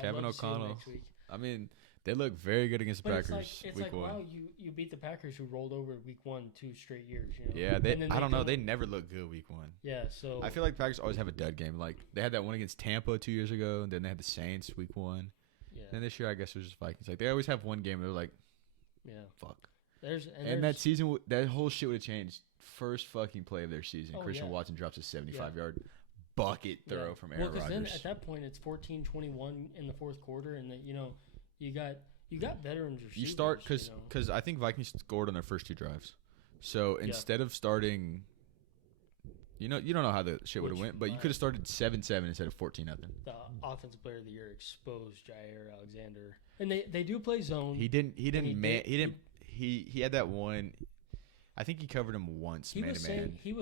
Kevin O'Connell. Next week. I mean, they look very good against the Packers. It's like wow, you beat the Packers who rolled over week 1 2 straight years. Yeah, I don't know. They never look good week 1. Yeah, so I feel like the Packers always have a dud game. Like they had that one against Tampa 2 years ago, and then they had the Saints week 1. Yeah. And this year, I guess it was just Vikings. Like they always have one game. They're like, fuck. And that season, that whole shit would have changed. First fucking play of their season, Christian Watson drops a 75-yard bucket throw from Aaron Rodgers. Then at that point, it's 14-21 in the fourth quarter, and you got veterans receivers. You start because I think Vikings scored on their first 2 drives. So instead of starting, you don't know how the shit would have went, but you could have started 7-7 instead of 14-0. The offensive player of the year exposed Jair Alexander, and they do play zone. He had that one. I think he covered him once. He was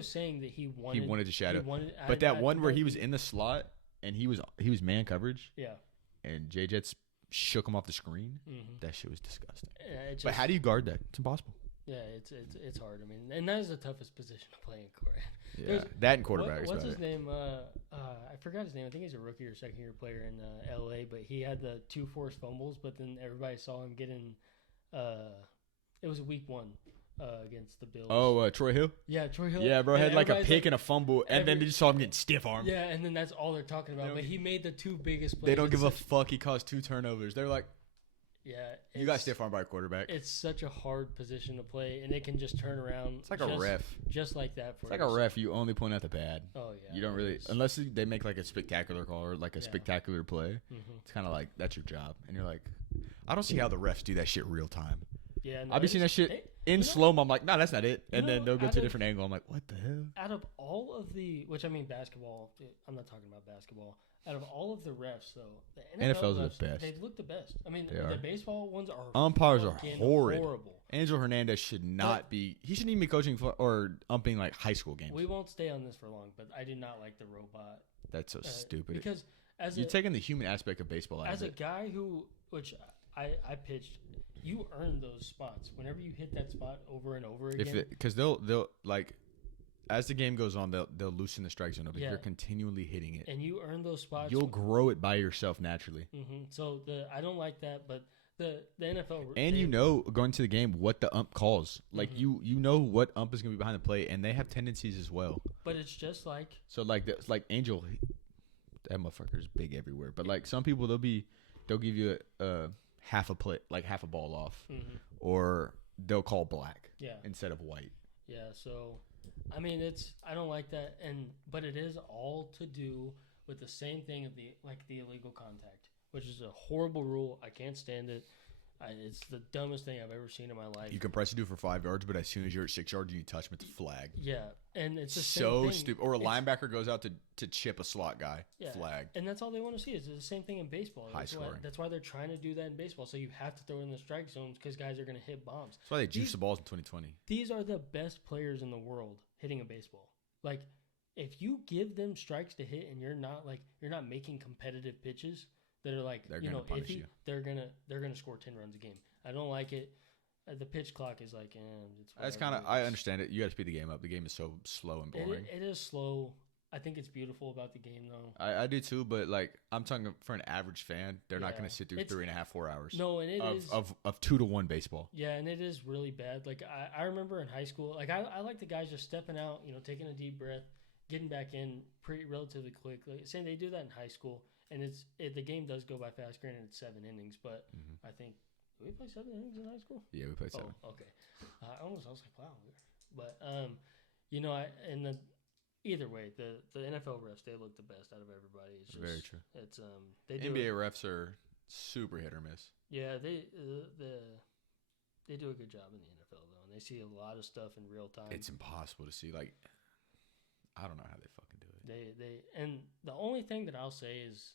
saying that he wanted to shadow, but that one where he was in the slot and he was man coverage. Yeah, and J-Jets shook him off the screen. Mm-hmm. That shit was disgusting. But how do you guard that? It's impossible. Yeah, it's hard. I mean, and that is the toughest position to play in court. Yeah, that and quarterback. What's his name? I forgot his name. I think he's a rookie or second year player in L.A. But he had the 2 forced fumbles. But then everybody saw him getting. It was week 1 against the Bills. Oh, Troy Hill. Yeah, Troy Hill. Yeah, bro, had like a pick and a fumble, and then they just saw him getting stiff armed. Yeah, and then that's all they're talking about. But he made the 2 biggest plays. They don't give a fuck. He caused 2 turnovers. They're like. Yeah, you got stiff armed by a quarterback. It's such a hard position to play, and it can just turn around. It's like a ref, just like that. It's like a ref. You only point out the bad. Oh yeah. You don't really, unless they make like a spectacular call or like a spectacular play. Mm-hmm. It's kind of like that's your job, and you're like, I don't see how the refs do that shit real time. Yeah, I've been seeing that shit in slow mo. I'm like, nah, that's not it, and then they'll go to a different angle. I'm like, what the hell? Out of all of which I mean, basketball. I'm not talking about basketball. Out of all of the refs, though, the NFL's refs, the best. They look the best. I mean, the baseball ones are umpires are horrible. Angel Hernandez should not be. He shouldn't even be coaching or umping like high school games. We won't stay on this for long, but I do not like the robot. That's so stupid. Because you're taking the human aspect of baseball out of it. As a guy which I pitched, you earn those spots whenever you hit that spot over and over again. Because they'll like. As the game goes on, they'll loosen the strike zone up. If you're continually hitting it, and you earn those spots, you'll grow it by yourself naturally. Mm-hmm. So I don't like that, but the NFL and going to the game what the ump calls. Like you know what ump is gonna be behind the play, and they have tendencies as well. But it's just like like Angel, that motherfucker's big everywhere. But like some people, they'll give you a half a play, like half a ball off, or they'll call black instead of white. Yeah, so. I mean, I don't like that, but it is all to do with the same thing of the illegal contact, which is a horrible rule. I can't stand it. It's the dumbest thing I've ever seen in my life. You can press it for 5 yards, but as soon as you're at 6 yards, you touch him, it's a flag. Yeah, and it's the so same thing. Stupid. Or a linebacker goes out to chip a slot guy. Yeah, flag. And that's all they want to see. It's the same thing in baseball. High scoring. That's why they're trying to do that in baseball. So you have to throw in the strike zones because guys are going to hit bombs. That's why they juice the balls in 2020. These are the best players in the world hitting a baseball. Like, if you give them strikes to hit and you're not making competitive pitches that are like iffy, they're gonna score 10 runs a game. I don't like it. The pitch clock is like, that's kind of. I understand it. You got to speed the game up. The game is so slow and boring. It is slow. I think it's beautiful about the game, though. I do too, but like I'm talking for an average fan, they're not going to sit through 3.5, 4 hours. No, and of 2-1 baseball. Yeah, and it is really bad. Like I remember in high school, like I like the guys just stepping out, taking a deep breath, getting back in relatively quickly. Saying they do that in high school, and the game does go by fast. Granted, it's 7 innings, but I think did we play 7 innings in high school? Yeah, we played 7. Okay. I was like, wow, but either way, the NFL refs, they look the best out of everybody. It's just, very true. It's they do NBA refs are super hit or miss. Yeah, they do a good job in the NFL though, and they see a lot of stuff in real time. It's impossible to see. Like, I don't know how they fucking do it. They and the only thing that I'll say is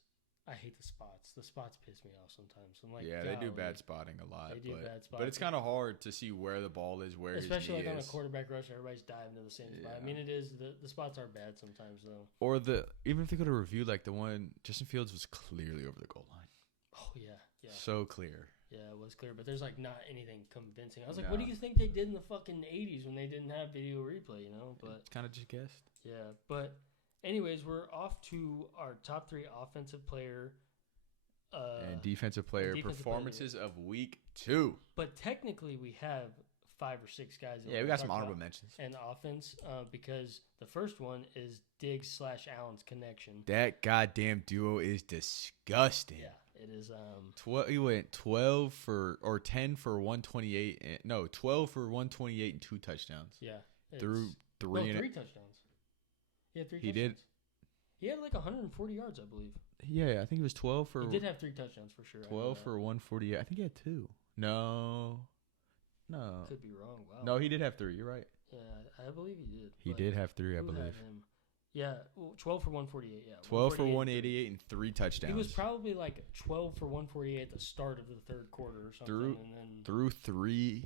I hate the spots. The spots piss me off sometimes. I'm like, yeah, they do bad spotting a lot. They do bad spotting. But it's kind of hard to see where the ball is, where especially his knee like on a is. quarterback rush, everybody's diving to the same spot. I mean, it is the spots are bad sometimes though. Or even if they go to review, like the one Justin Fields was clearly over the goal line. Oh yeah. So clear. Yeah, it was clear, but there's like not anything convincing. I was like, what do you think they did in the fucking 80s when they didn't have video replay, you know? But kind of just guessed. Yeah, but anyways, we're off to our top 3 offensive player and defensive player performances of week 2. But technically, we have 5 or 6 guys. Yeah, we got some honorable mentions. And offense, because the first one is Diggs/Allen's connection. That goddamn duo is disgusting. Yeah. It is. He went 10 for 128. 12 for 128 and 2 touchdowns. Yeah, through 3 touchdowns. He had 3 touchdowns. He did. He had like 140 yards, I believe. Yeah, I think it was 12 for. He did have 3 touchdowns for sure. 12 for 148. I think he had 2. No. Could be wrong. Wow. No, he did have 3. You're right. Yeah, I believe he did. He did have 3, I believe. Had him? Yeah, 12 for 148. Yeah, 12 for 188 and 3 touchdowns. He was probably like 12 for 148 at the start of the third quarter or something. Through 3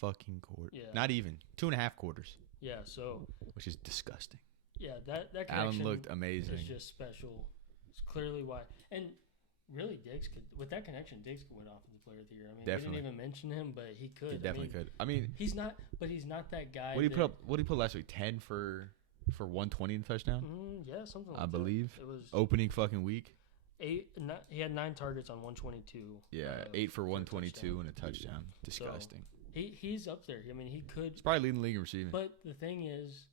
fucking quarters. Yeah. Not even 2.5 quarters. Yeah, so. Which is disgusting. Yeah, that connection. Allen looked amazing. It's just special. It's clearly why. And really, Diggs could, with that connection, Diggs could win Offensive Player of the Year. I mean, definitely. We didn't even mention him, but he could. He definitely could. I mean, he's not that guy. What did he put last week? 10 for 120 in the touchdown? Yeah, something like that. I believe. It was opening fucking week. He had 9 targets on 122. Yeah, 8 for 122 and a touchdown. Disgusting. So, he's up there. I mean, he could. He's probably leading the league in receiving. But the thing is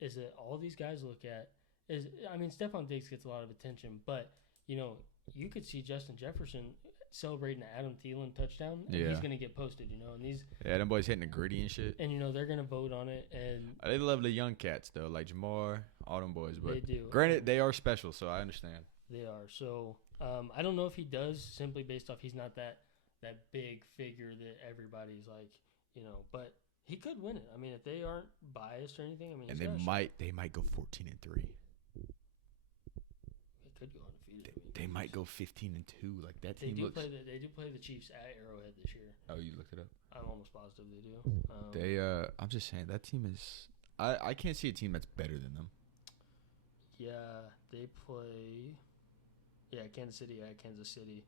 that all these guys look at Stephon Diggs gets a lot of attention, but you could see Justin Jefferson celebrating the Adam Thielen touchdown, and he's gonna get posted, and these them boys hitting the gritty and shit, and they're gonna vote on it, and they love the young cats though, like Jamar, all them boys, but they do. Granted, they are special, so I understand. They are. So I don't know if he does simply based off he's not that big figure that everybody's like, but he could win it. I mean, if they aren't biased or anything, I mean, and they might go 14-3. They could go undefeated. They might go 15-2. Like that team looks. They do play the Chiefs at Arrowhead this year. Oh, you looked it up? I'm almost positive they do. I'm just saying that team is. I can't see a team that's better than them. Yeah, they play. Yeah, Kansas City at Kansas City,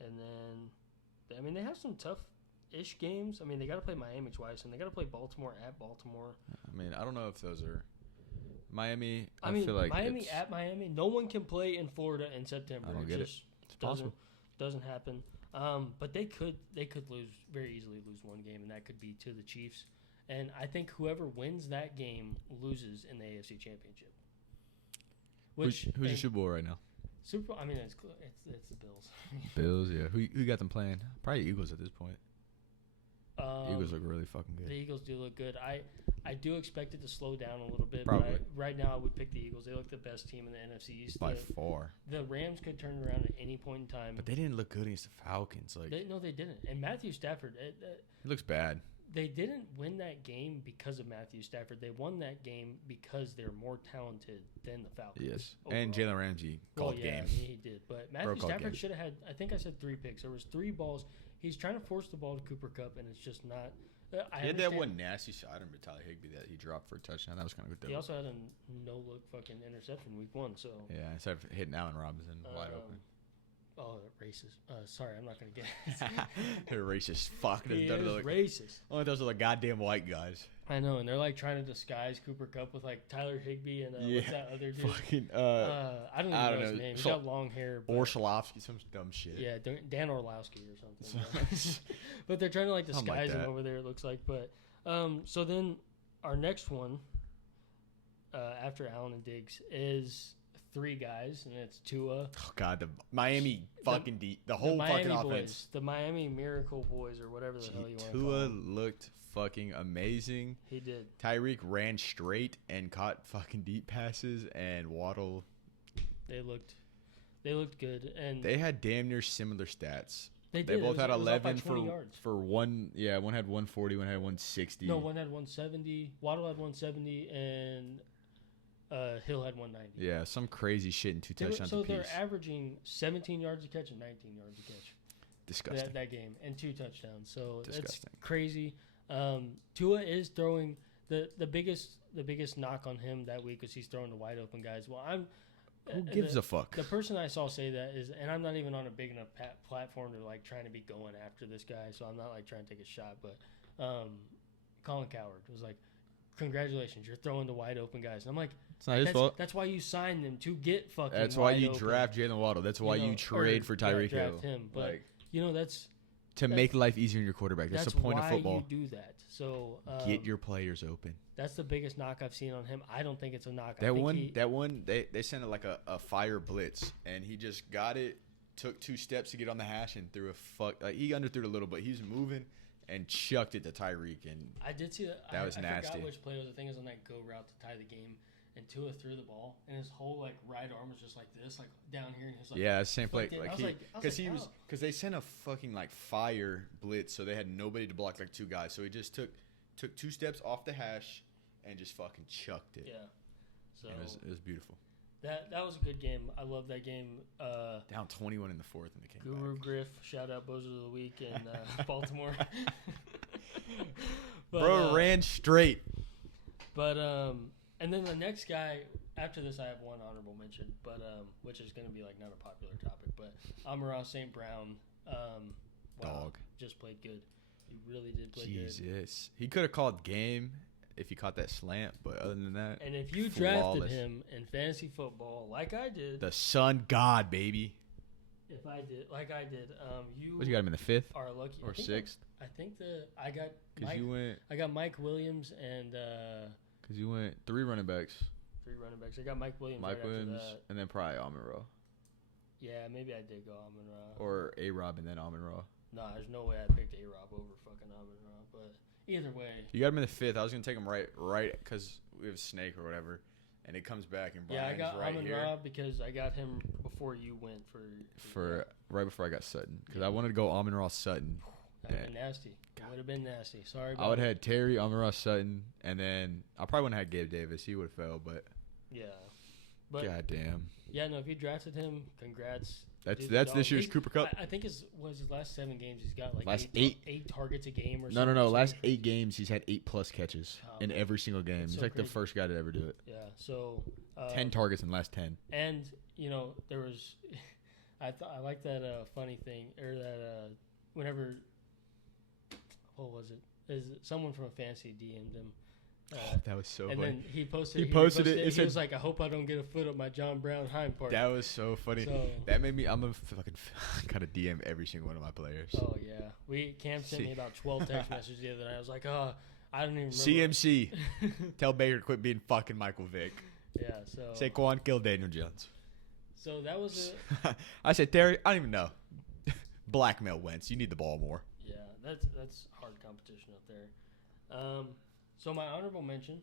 and then they have some tough-ish games. I mean, they got to play Miami twice, and they got to play Baltimore at Baltimore. I mean, I don't know if those are Miami. I feel like Miami at Miami. No one can play in Florida in September. I don't get it. It's possible. Doesn't happen. But they could very easily lose one game, and that could be to the Chiefs. And I think whoever wins that game loses in the AFC Championship. Who's your Super Bowl right now? Super Bowl. I mean, it's the Bills. Bills, yeah. Who got them playing? Probably Eagles at this point. Eagles look really fucking good. The Eagles do look good. I do expect it to slow down a little bit. Probably. But right now, I would pick the Eagles. They look the best team in the NFC East. By far. The Rams could turn around at any point in time. But they didn't look good against the Falcons. They didn't. And Matthew Stafford. It looks bad. They didn't win that game because of Matthew Stafford. They won that game because they're more talented than the Falcons. Yes. Overall. And Jalen Ramsey called game. I mean, he did. But Matthew Stafford should have had, I think I said 3 picks. There was 3 balls. He's trying to force the ball to Cooper Kupp, and it's just not. He had that one nasty shot in Tyler Higbee that he dropped for a touchdown. That was kind of good. He also had a no-look fucking interception week 1. So yeah, instead of hitting Allen Robinson wide open. Oh, racist. Sorry, I'm not going to get They're racist. Fuck. He is racist. Only those are the goddamn white guys. I know, and they're like trying to disguise Cooper Kupp with like Tyler Higbee and what's that other dude? Fucking, I don't even know his name. He's got long hair. Orlovsky, some dumb shit. Yeah, Dan Orlovsky or something. But they're trying to like disguise him over there, it looks like. But so then our next one after Allen and Diggs is three guys, and it's Tua. Oh God, the Miami fucking the whole fucking offense. The Miami Miracle Boys, or whatever the hell you want to call Tua them. looked fucking amazing. He did. Tyreek ran straight and caught fucking deep passes, and Waddle. They looked good, and they had damn near similar stats. They both had 11 yards. for one. Yeah, one had 140, one had 160. No, one had 170. Waddle had 170, and Hill had 190. Yeah, some crazy shit in 2 touchdowns so apiece. they're averaging 17 yards a catch and 19 yards a catch. Disgusting. That game, and 2 touchdowns. So Disgusting. That's crazy. Tua is throwing the biggest knock on him that week was he's throwing to wide open guys. Well, who gives a fuck? The person I saw say that is, and I'm not even on a big enough platform to like trying to be going after this guy, so I'm not like trying to take a shot. But Colin Cowherd was like, "Congratulations, you're throwing to wide open guys." And I'm like, "It's not his fault. That's why you signed them to get fucking. That's why you draft Jalen Waddle. That's why you trade for Tyreek Hill. Draft him, but that's to make life easier in your quarterback. That's the point of football. That's why you do that. So get your players open. That's the biggest knock I've seen on him. I don't think it's a knock. That one, they sent it like a fire blitz, and he just got it, took 2 steps to get on the hash, and threw he underthrew it a little, but he was moving and chucked it to Tyreek, and I did see that. That was nasty. I forgot which play was. I think it was on that go route to tie the game, and Tua threw the ball, and his whole like right arm was just like this, like down here, and he was like, yeah, same play. Because they sent a fucking like fire blitz, so they had nobody to block like 2 guys, so he just took 2 steps off the hash and just fucking chucked it. Yeah, so it was beautiful. That was a good game. I love that game. Down 21 in the 4th, and they came Guru back. Griff, shout out Bozo of the Week in Baltimore. Bro ran straight. But and then the next guy after this, I have one honorable mention, but which is going to be like not a popular topic, but Amon-Ra St. Brown, dog, just played good. He really did play good. Jesus, he could have called game if he caught that slant, but other than that, and if you drafted him in fantasy football like I did, the sun god, baby. If I did like I did, you got him in the 5th are lucky or 6th. I think I got Mike Williams and because you went 3 running backs. 3 running backs. I got Mike Williams. And then probably Amon-Ra. Yeah, maybe I did go Amon-Ra. Or A-Rob and then Amon-Ra. Nah, there's no way I picked A-Rob over fucking Amon-Ra. But either way. You got him in the 5th. I was going to take him right because we have a snake or whatever. And it comes back and Brian's I got right Amon-Ra here. because I got him before you went for right before I got Sutton. Because I wanted to go Amon-Ra Sutton. That would have been nasty. It would have been nasty. Sorry about I would have had Terry, Amon-Ra Sutton, and then I probably wouldn't have had Gabe Davis. He would have failed, but yeah. But goddamn. Yeah, no, if you drafted him, congrats. That's this year's Cooper Cup. I think his last 7 games he's got like last 8 targets a game or something. No. Last 8 games he's had 8+ catches in every single game. He's so like crazy. the first guy to ever do it. Yeah, so 10 targets in the last 10. And there was I like that funny thing or that whenever what was it? Is it someone from a fantasy DM'd him? That was so and funny. then he posted it. He was like, I hope I don't get a foot up my John Brown hind part. That was so funny. So, that made me. I'm a fucking kind of DM every single one of my players. Oh yeah, Cam sent me about 12 text messages the other night. I was like, I don't even remember. CMC, tell Baker to quit being fucking Michael Vick. Yeah. So Saquon, kill Daniel Jones. So that was I said, Terry, I don't even know. Blackmail Wentz. You need the ball more. Yeah, that's hard competition up there. So my honorable mention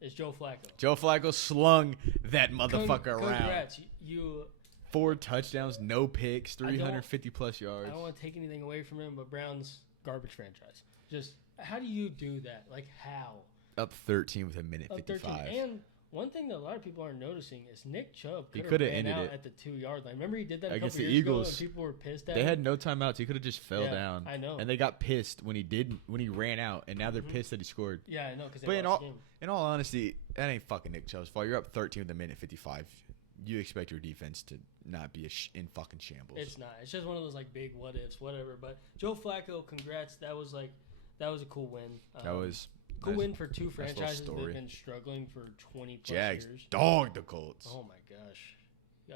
is Joe Flacco. Joe Flacco slung that motherfucker around. Congrats. You 4 touchdowns, no picks, 350+ yards. I don't want to take anything away from him, but Brown's garbage franchise. Just how do you do that? Like how? Up 13 with a minute 55. 13. And one thing that a lot of people aren't noticing is Nick Chubb could have ended out it at the 2-yard line. Remember he did that against a couple the years Eagles. ago and people were pissed at They him? had no timeouts. He could have just fell down. I know. And they got pissed when he ran out, and now they're pissed that he scored. Yeah, I know. But in all honesty, that ain't fucking Nick Chubb's fault. You're up 13 with a minute 55. You expect your defense to not be in fucking shambles. It's not. It's just one of those like big what ifs, whatever. But Joe Flacco, congrats. That was a cool win. That was cool win for 2 franchises that have been struggling for 20+ Jags years. Dog the Colts. Oh my gosh.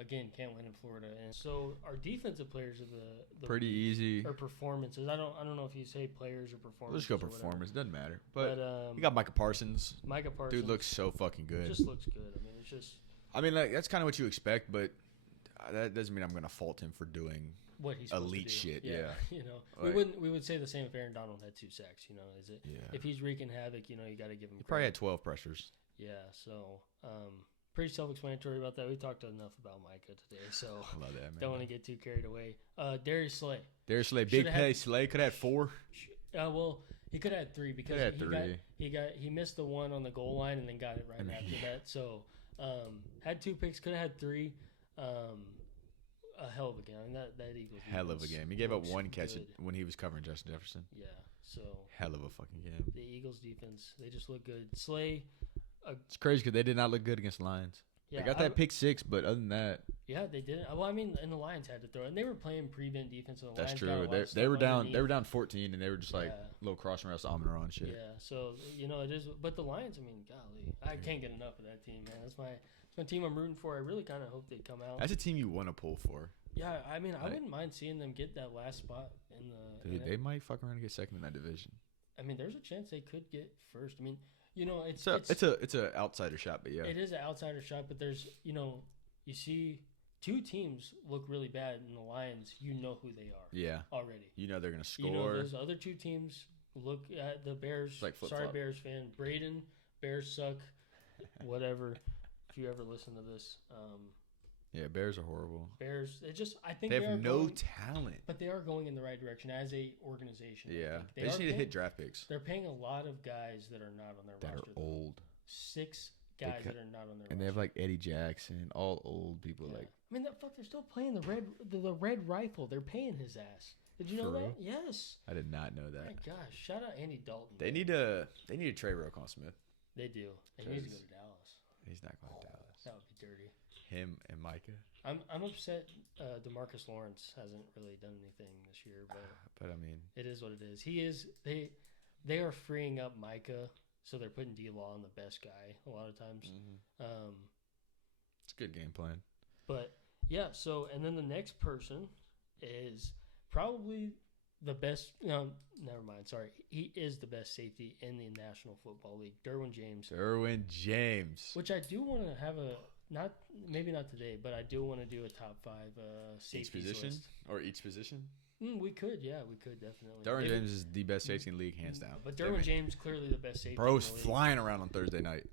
Again, can't win in Florida. And so our defensive players are the pretty easy. Or performances. I don't know if you say players or performances. We'll just go performance. Doesn't matter. But you got Micah Parsons. Dude looks so fucking good. Just looks good. I mean, it's just I mean, like that's kind of what you expect, but that doesn't mean I'm gonna fault him for doing what he's elite shit. Yeah. You know, Like, we would say the same if Aaron Donald had 2 sacks. You know, is it? Yeah. If he's wreaking havoc, you know, you got to give him. He probably had 12 pressures. Yeah. So, pretty self-explanatory about that. We talked enough about Micah today, so I love that, man. don't want to get too carried away. Darius Slay. Darius Slay, big play. Slay could have had 4. Well, he could have had 3 because he missed the one on the goal line and then got it right after that. So, had 2 picks, could have had 3. A hell of a game. I mean, that Eagles. Hell of a game. He gave up 1 catch when he was covering Justin Jefferson. Yeah. So. Hell of a fucking game. The Eagles defense, they just look good. Slay. It's crazy because they did not look good against the Lions. Yeah, they got that pick 6, but other than that. Yeah, they didn't. Well, I mean, and the Lions had to throw it. And they were playing prevent defense. And the That's Lions true. They were down. They were down 14, and they were just like little crossing routes to Amon-Ra and shit. Yeah. So you know it is. But the Lions, I mean, golly, I can't get enough of that team, man. That's my team I'm rooting for. I really kind of hope they come out. That's a team you want to pull for. Yeah, I mean, I wouldn't mind seeing them get that last spot in the. Dude, they might fuck around and get second in that division. I mean, there's a chance they could get first. I mean, you know, it's a outsider shot, but yeah, it is an outsider shot. But there's, you know, you see 2 teams look really bad in the Lions. You know who they are. Yeah, already. You know they're gonna score. You know those other 2 teams look at the Bears. Like sorry, Bears fan, Braden. Bears suck. Whatever. If you ever listen to this. Yeah, Bears are horrible. Bears, I think they have no talent. But they are going in the right direction as a organization. Yeah. They just need to hit draft picks. They're paying a lot of guys that are not on their roster. That are old. 6 guys that are not on their roster. And they have like Eddie Jackson, all old people. Yeah. Like, I mean, they're still playing the red rifle. They're paying his ass. Did you know that? Yes. I did not know that. My gosh, shout out Andy Dalton. They need to trade Roquan Smith. They do. And he needs to go to Dallas. He's not going to Dallas. That would be dirty. Him and Micah. I'm upset DeMarcus Lawrence hasn't really done anything this year, but I mean, it is what it is. They are freeing up Micah, so they're putting D-Law on the best guy a lot of times. Mm-hmm. It's a good game plan. But yeah, so and then the next person is probably the best. No, never mind. Sorry, he is the best safety in the National Football League, Derwin James. Derwin James, which I do want to have maybe not today, but I do want to do a top 5 safety position list. Or each position. We could definitely. Derwin James is the best safety in the league, hands down. But Derwin James clearly the best safety. Bro's flying around on Thursday night.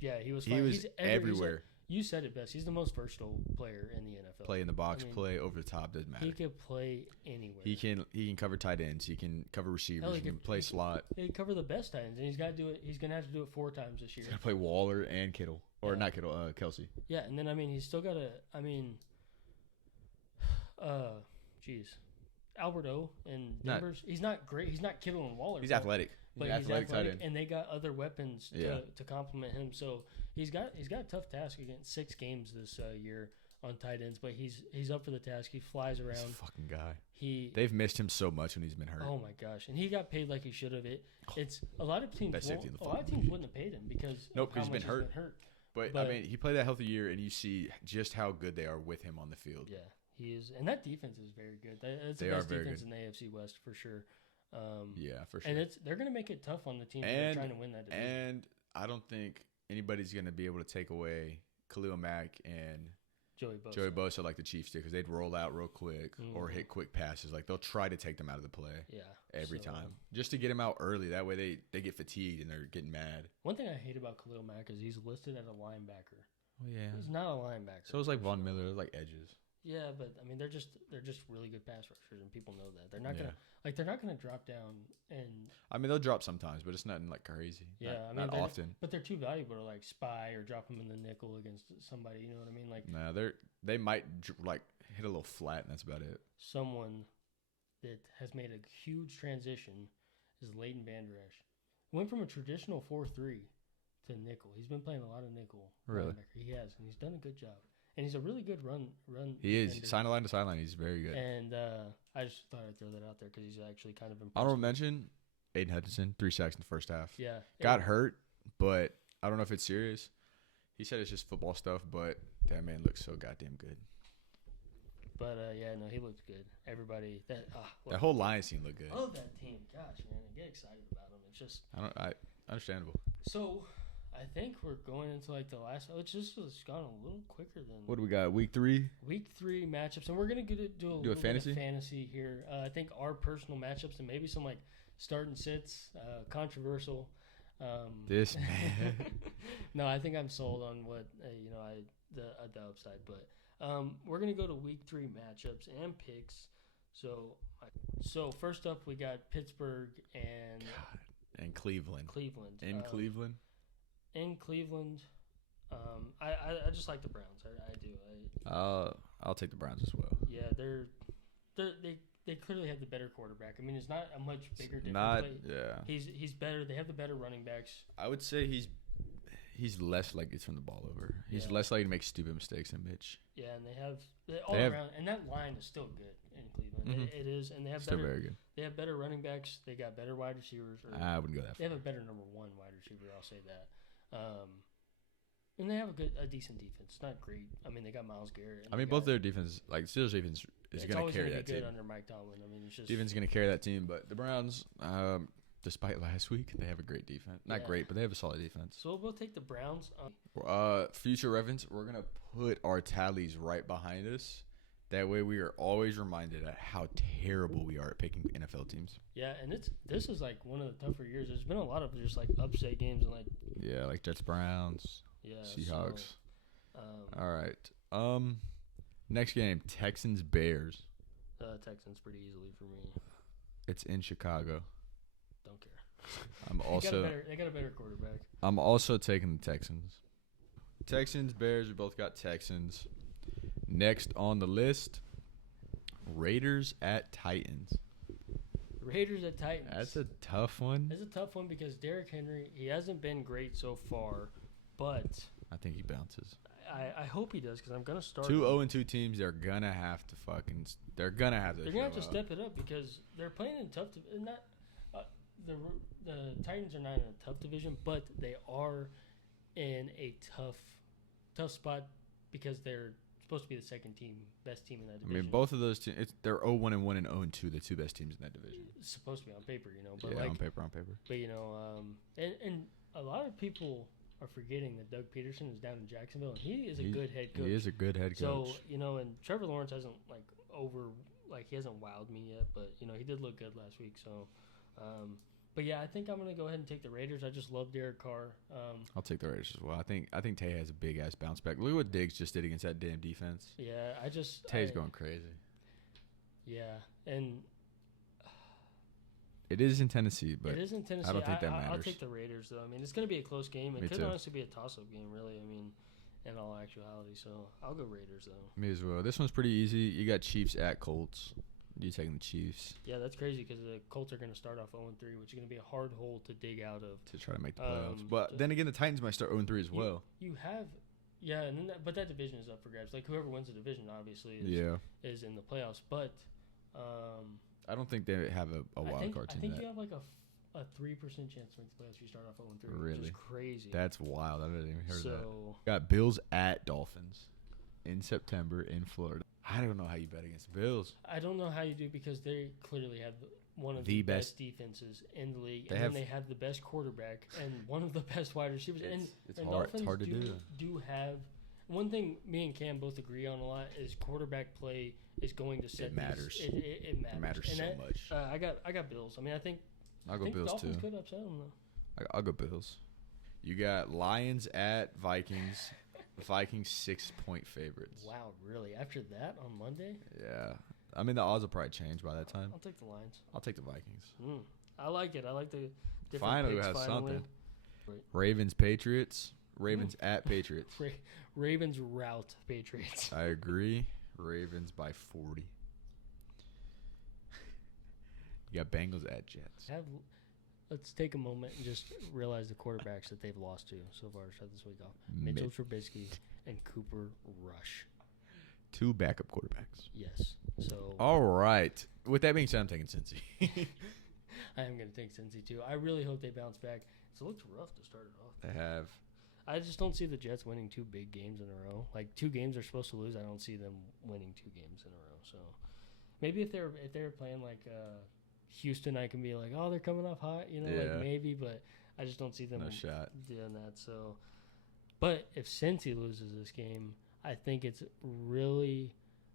Yeah, he was. He's everywhere. You said it best. He's the most versatile player in the NFL. Play in the box, play over the top, doesn't matter. He could play anywhere. He can cover tight ends. He can cover receivers. He can play slot. He can cover the best tight ends, and he's got to do it. He's going to have to do it 4 times this year. He's got to play Waller and Kittle, or not Kittle, Kelsey. Yeah, and then I mean he's still got to. I mean, Albert O and Denver's. He's not great. He's not Kittle and Waller. He's athletic. But he's athletic, and they got other weapons to complement him. So he's got a tough task against 6 games this year on tight ends. But he's up for the task. He flies around. This fucking guy. They've missed him so much when he's been hurt. Oh my gosh! And he got paid like he should have. It's a lot of teams. A lot of teams wouldn't have paid him because he's been hurt. But I mean, he played that healthy year, and you see just how good they are with him on the field. Yeah, he is, and that defense is very good. It's the best defense in the AFC West for sure. Yeah, for sure. And they're going to make it tough on the teams that are trying to win that division. And I don't think anybody's going to be able to take away Khalil Mack and Joey Bosa like the Chiefs did, because they'd roll out real quick or hit quick passes. Like, they'll try to take them out of the play every time just to get them out early. That way they get fatigued and they're getting mad. One thing I hate about Khalil Mack is he's listed as a linebacker. Oh, yeah. He's not a linebacker. So it's like Von Miller, like edges. Yeah, but I mean they're just really good pass rushers, and people know that. They're not gonna drop down and. I mean, they'll drop sometimes, but it's nothing like crazy. Yeah, not often. But they're too valuable to like spy or drop them in the nickel against somebody. You know what I mean? Like, no, they might like hit a little flat, and that's about it. Someone that has made a huge transition is Leighton Vander Esch. Went from a traditional 4-3 to nickel. He's been playing a lot of nickel. Really? Linebacker. He has, and he's done a good job. And he's a really good run. He is sideline to sideline. He's very good. And I just thought I'd throw that out there because he's actually kind of impressive. Honorable mention: Aiden Hutchinson, 3 sacks in the first half. Yeah, got hurt, but I don't know if it's serious. He said it's just football stuff, but that man looks so goddamn good. But no, he looks good. Everybody that whole Lions team looked good. I love that team. Gosh, man, I get excited about them. It's just understandable. So, I I think we're going into like the last. Oh, it's just gone a little quicker than. What do we got? Week 3. Week 3 matchups, and we're gonna do a little bit of fantasy here. I think our personal matchups and maybe some like start and sits, controversial. This man. No, I think I'm sold on what the upside, but we're gonna go to week 3 matchups and picks. So first up, we got Pittsburgh and Cleveland. Cleveland. Cleveland. In Cleveland, I just like the Browns. I do. I'll take the Browns as well. Yeah, they clearly have the better quarterback. I mean, it's not a much bigger difference. He's better. They have the better running backs. I would say he's less likely to turn the ball over. He's less likely to make stupid mistakes than Mitch. Yeah, and they have around, and that line is still good in Cleveland. Mm-hmm. It is, and they have still better. Very good. They have better running backs. They got better wide receivers. I wouldn't go that far. They have a better number 1 wide receiver. I'll say that. And they have a decent defense. Not great. I mean, they got Myles Garrett. I mean, both their defense, like Steelers defense, is going to carry that team. It's always good under Mike Tomlin. I mean, it's just defense is going to carry that team. But the Browns, despite last week, they have a great defense. Not great, but they have a solid defense. So we'll take the Browns. Future reference, we're going to put our tallies right behind us. That way, we are always reminded at how terrible we are at picking NFL teams. Yeah, and this is like one of the tougher years. There's been a lot of just like upset games and like Jets, Browns, Seahawks. All right. Next game, Texans, Bears. Texans pretty easily for me. It's in Chicago. Don't care. They got a better quarterback. I'm also taking the Texans. Texans, Bears. We both got Texans. Next on the list, Raiders at Titans. Raiders at Titans. That's a tough one. It's a tough one because Derrick Henry, he hasn't been great so far, but I think he bounces. I hope he does because I'm gonna start. 2-0-2 teams. They're gonna have to They're gonna have to step it up because they're playing in tough. The Titans are not in a tough division, but they are in a tough spot because they're supposed to be the best team in that division. I mean, both of those teams, they're 0-1 and 0-2, the 2 best teams in that division. It's supposed to be on paper, But on paper. But and a lot of people are forgetting that Doug Peterson is down in Jacksonville, and he is a good head coach. He is a good head coach. So and Trevor Lawrence hasn't he hasn't wowed me yet, but he did look good last week. So, but yeah, I think I'm gonna go ahead and take the Raiders. I just love Derek Carr. I'll take the Raiders as well. I think Tay has a big ass bounce back. Look at what Diggs just did against that damn defense. Yeah, Tay's going crazy. Yeah, and it is in Tennessee, but it is in Tennessee. I don't think that matters. I'll take the Raiders though. I mean, it's gonna be a close game. It could too. honestly be a toss-up game, really. I mean, in all actuality, so I'll go Raiders though. Me as well. This one's pretty easy. You got Chiefs at Colts. You taking the Chiefs? Yeah, that's crazy because the Colts are going to start off 0-3, which is going to be a hard hole to dig out of to try to make the playoffs. But then again, the Titans might start 0-3 as well. You have, and then but that division is up for grabs. Like whoever wins the division, obviously, is in the playoffs. But I don't think they have a wild card team. I think you have like a 3% chance to make the playoffs. You start off 0-3, really? Which is crazy. That's wild. I haven't even heard of that. Got Bills at Dolphins in September in Florida. I don't know how you bet against the Bills. I don't know how you do because they clearly have one of the best defenses in the league. They have the best quarterback and one of the best wide receivers. It's hard to do have one thing me and Cam both agree on a lot is quarterback play is going to set it matters. It matters. It matters so much. I got Bills. I mean, I'll go Bills Dolphins too. Could upset them though. I'll go Bills. You got Lions at Vikings. Vikings 6-point favorites. Wow, really? After that on Monday? Yeah. I mean, the odds will probably change by that time. I'll take the Lions. I'll take the Vikings. I like it. I like the different finally picks. We have something. Ravens, Patriots. Ravens at Patriots. Ravens rout Patriots. I agree. Ravens by 40. You got Bengals at Jets. Let's take a moment and just realize the quarterbacks that they've lost to so far. Start this week off: Mitchell Trubisky and Cooper Rush. 2 backup quarterbacks. Yes. So. All right. With that being said, I'm taking Cincy. I am going to take Cincy too. I really hope they bounce back. So it looks rough to start it off. They have. I just don't see the Jets winning 2 big games in a row. Like 2 games they're supposed to lose. I don't see them winning 2 games in a row. So maybe if they're playing like. Houston, I can be like, oh, they're coming off hot, like maybe, but I just don't see them No shot. doing that. So, but if Cincy loses this game, I think it's really.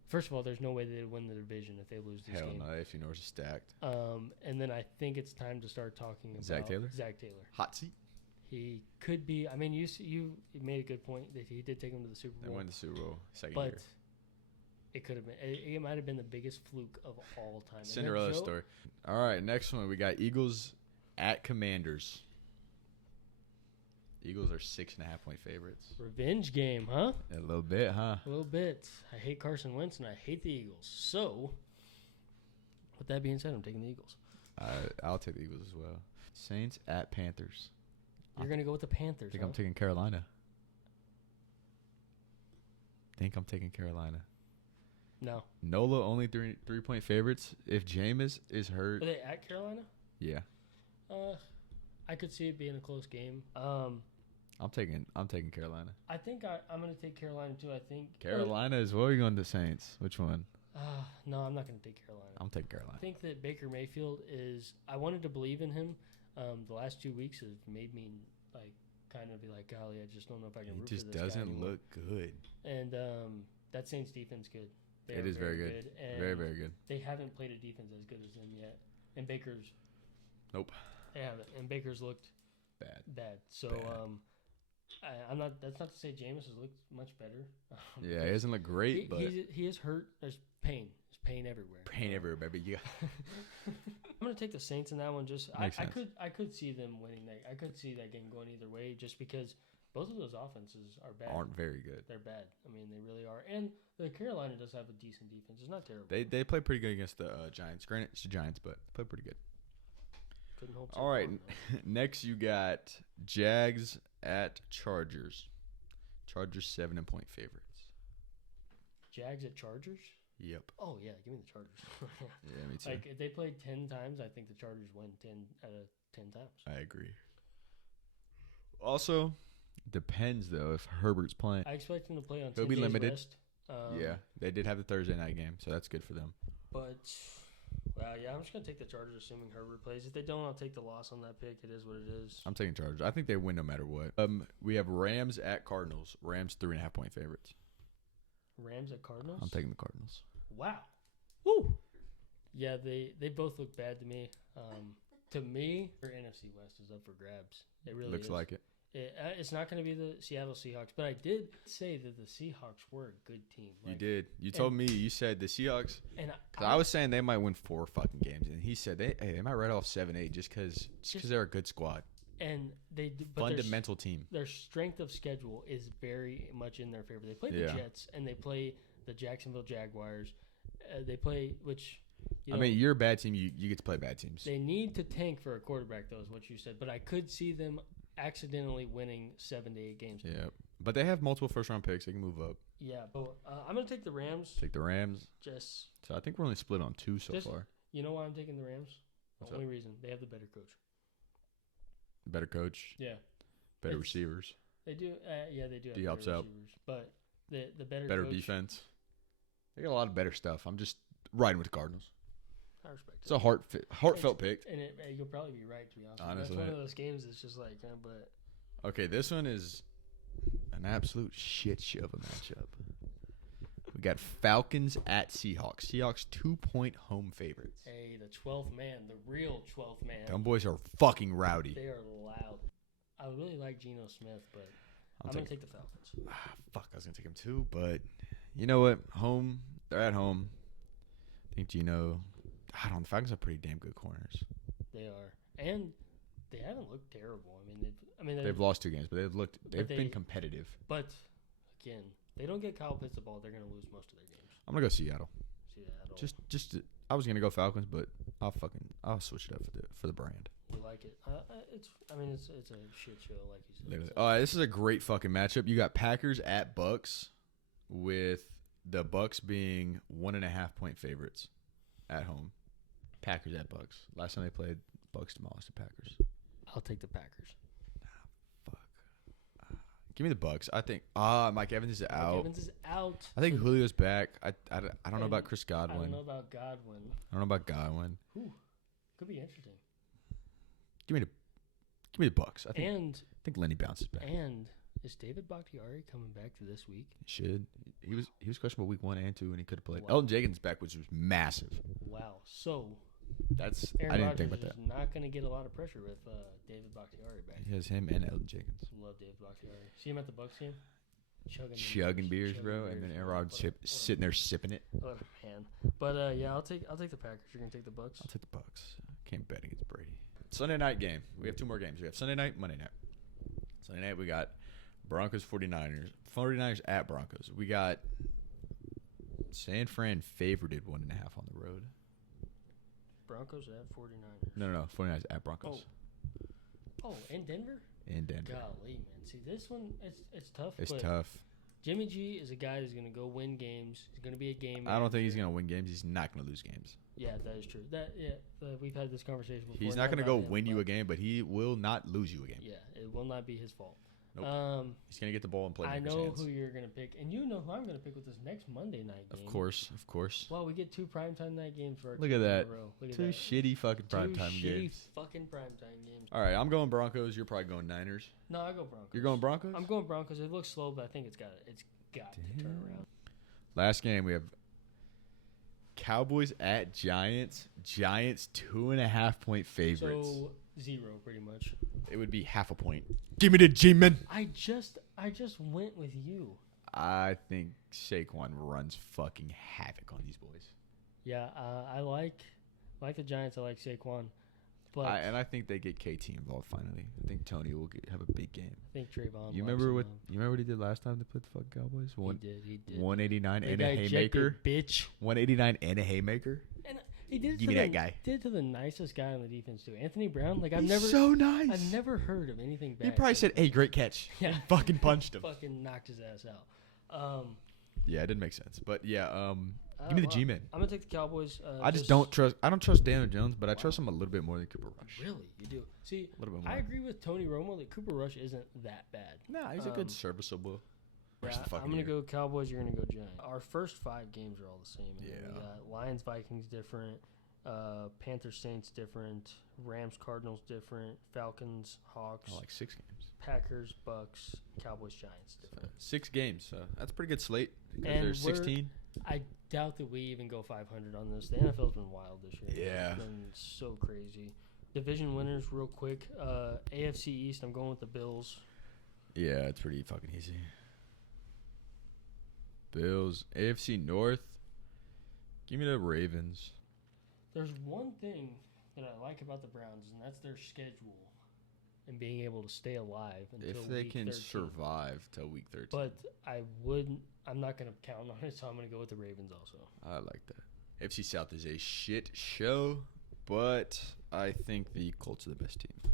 First of all, there's no way they'd win the division if they lose this Hell game. no, AFC North is stacked. And then I think it's time to start talking about Zach Taylor. Hot seat. He could be. I mean, you made a good point that he did take him to the Super Bowl. They won the Super Bowl second but year. It could have been. It might have been the biggest fluke of all time. Cinderella story. All right, next one we got Eagles at Commanders. Eagles are 6.5-point favorites. Revenge game, huh? A little bit, huh? A little bit. I hate Carson Wentz and I hate the Eagles. So, with that being said, I'm taking the Eagles. I'll take the Eagles as well. Saints at Panthers. You're going to go with the Panthers, I think I'm taking Carolina. No. Nola only 3-point favorites. If Jameis is hurt. Are they at Carolina? Yeah. I could see it being a close game. I'm taking Carolina. I think I'm going to take Carolina too. I think Carolina is what are you going to Saints? Which one? No, I'm not going to take Carolina. I'm taking Carolina. I think that Baker Mayfield is. I wanted to believe in him. The last 2 weeks have made me like kind of be like, golly, I just don't know if I can. Root He just for this guy doesn't anymore. look good. And that Saints defense good. It is very good. And very, very good. They haven't played a defense as good as them yet. And Baker's. Nope. They haven't. And Baker's looked bad. So I'm not. That's not to say Jameis has looked much better. Yeah, he hasn't looked great, but he is hurt. There's pain. There's pain everywhere. Pain everywhere, baby. Yeah. I'm gonna take the Saints in that one. Just I could see them winning that. I could see that game going either way, just because both of those offenses are bad. Aren't very good. They're bad. I mean, they really are. And the Carolina does have a decent defense. It's not terrible. They play pretty good against the Giants. Granted, it's the Giants, but they play pretty good. Couldn't hope. All right, next you got Jags at Chargers. Chargers 7-point favorites. Jags at Chargers. Yep. Oh yeah, give me the Chargers. Yeah, me too. Like if they played 10 times, I think the Chargers win 10 out of 10 times. I agree. Also, depends though if Herbert's playing. I expect him to play on. He'll 10 be days limited. Rest. Yeah, they did have the Thursday night game, so that's good for them. But yeah, I'm just gonna take the Chargers, assuming Herbert plays. If they don't, I'll take the loss on that pick. It is what it is. I'm taking Chargers. I think they win no matter what. We have Rams at Cardinals. Rams 3.5-point favorites. Rams at Cardinals. I'm taking the Cardinals. Wow. Woo. Yeah, they both look bad to me. To me, their NFC West is up for grabs. It really looks is. like it. It's not going to be the Seattle Seahawks, but I did say that the Seahawks were a good team. You did. You told me. You said the Seahawks. And I was saying they might win 4 fucking games, and he said they might write off 7-8 just because they're a good squad. And fundamental team. Their strength of schedule is very much in their favor. They play the Jets and they play the Jacksonville Jaguars. They play you're a bad team. You get to play bad teams. They need to tank for a quarterback, though, is what you said. But I could see them accidentally winning 7 to 8 games. Yeah, but they have multiple first-round picks. They can move up. Yeah, but I'm going to take the Rams. Take the Rams. So I think we're only split on 2 so far. You know why I'm taking the Rams? What's the only reason. They have the better coach. Better coach. Yeah. Better receivers. They do. Yeah, they do have D better helps out. receivers. But the better coach, defense. They got a lot of better stuff. I'm just riding with the Cardinals. I respect it. It's a heartfelt pick. And you'll probably be right, to be honest. Honestly. That's one of those games that's just like, but... Okay, this one is an absolute shit show of a matchup. We got Falcons at Seahawks. Seahawks 2-point home favorites. Hey, the 12th man, the real 12th man. Them boys are fucking rowdy. They are loud. I really like Geno Smith, but I'm going to take the Falcons. Fuck, I was going to take him too, but you know what? They're at home. I think Geno... the Falcons have pretty damn good corners. They are. And they haven't looked terrible. They've lost 2 games, but they've been competitive. But again, they don't get Kyle Pitts the ball, they're going to lose most of their games. I'm going to go Seattle. I was going to go Falcons, but I'll switch it up for the brand. You like it? It's a shit show, like you said. Literally. All right, this is a great fucking matchup. You got Packers at Bucks, with the Bucks being 1.5-point favorites at home. Packers at Bucks. Last time they played, Bucks demolished the Packers. I'll take the Packers. Fuck. Give me the Bucks. I think. Mike Evans is out. Mike Evans is out. I think Julio's back. I don't know about Chris Godwin. I don't know about Godwin. Ooh, could be interesting. Give Give me the Bucks. I think Lenny bounces back. And is David Bakhtiari coming back to this week? He should. He was questionable week 1 and 2, and he could have played. Wow. Elton Jenkins back, which was massive. Wow. So That's Aaron I didn't Rodgers think about that. is not going to get a lot of pressure with David Bakhtiari back. He has him and Elton Jenkins. Love David Bakhtiari. See him at the Bucks game? Chugging beers, bro, and then Aaron Rodgers sitting there sipping it. Oh man. But yeah, I'll take the Packers. You're gonna take the Bucks. I'll take the Bucks. Can't bet against Brady. Sunday night game. We have 2 more games. We have Sunday night, Monday night. Sunday night we got Broncos 49ers. 49ers at Broncos. We got San Fran favorited 1.5 on the road. Broncos at 49ers. No. 49ers at Broncos. Oh, in Denver? In Denver. Golly, man. See, this one, it's tough. It's but tough. Jimmy G is a guy who's going to go win games. He's going to be a game manager. I don't think he's going to win games. He's not going to lose games. Yeah, that is true. We've had this conversation before. He's not going to go win you a game, but he will not lose you a game. Yeah, it will not be his fault. Nope. He's going to get the ball and play. I know who you're going to pick, and you know who I'm going to pick with this next Monday night game. Of course. Well, we get 2 primetime night games for our Look at that. Look at 2 that. shitty fucking primetime games. 2 shitty fucking primetime games. All right, I'm going Broncos. You're probably going Niners. No, I go Broncos. You're going Broncos? I'm going Broncos. It looks slow, but I think it's got to turn around. Last game, we have Cowboys at Giants. Giants 2.5-point favorites. So 0, pretty much. It would be half a point. Give me the G-men. I just went with you. I think Saquon runs fucking havoc on these boys. Yeah, I like the Giants. I like Saquon, but I think they get KT involved finally. I think Tony will have a big game. I think Trayvon. You remember what he did last time they played the fucking Cowboys? He did. 189 and a haymaker. Bitch. 189 and a haymaker. And he did. Give me that guy. Did it to the nicest guy on the defense too, Anthony Brown. Like I've so nice. I've never heard of anything bad. He probably said, "Hey, great catch." Yeah. And fucking punched him. Fucking knocked his ass out. Yeah, it didn't make sense, but yeah. Give me the G-men. I'm gonna take the Cowboys. I don't trust Daniel Jones, but I trust him a little bit more than Cooper Rush. Really, you do. See, a little bit more. I agree with Tony Romo that Cooper Rush isn't that bad. Nah, he's a good serviceable. Yeah, I'm going to go Cowboys. You're going to go Giants. Our first 5 games are all the same. Yeah. We got Lions, Vikings different. Panthers, Saints different. Rams, Cardinals different. Falcons, Hawks. I like 6 games. Packers, Bucks, Cowboys, Giants different. 6 games. That's a pretty good slate. And there's 16. I doubt that we even go 500 on this. The NFL's been wild this year. Yeah. It's been so crazy. Division winners, real quick. AFC East, I'm going with the Bills. Yeah, it's pretty fucking easy. Bills. AFC North. Give me the Ravens. There's one thing that I like about the Browns, and that's their schedule and being able to stay alive until if they week can 13. survive till week 13. But I'm not going to count on it, so I'm going to go with the Ravens also. I like that. AFC South is a shit show, but I think the Colts are the best team.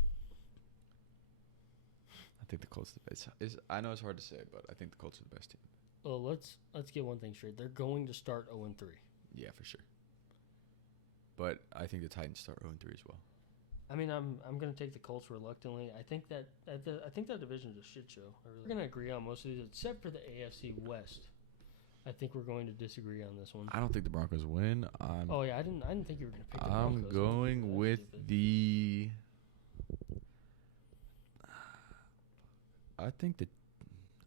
I think the Colts are the best. I know it's hard to say, but I think the Colts are the best team. Well, let's get one thing straight. They're going to start 0-3. Yeah, for sure. But I think the Titans start 0-3 as well. I mean, I'm going to take the Colts reluctantly. I think that division is a shit show. We're going to agree on most of these, except for the AFC West. I think we're going to disagree on this one. I don't think the Broncos win. I didn't think you were going to pick the I'm Broncos. going with the. I think that.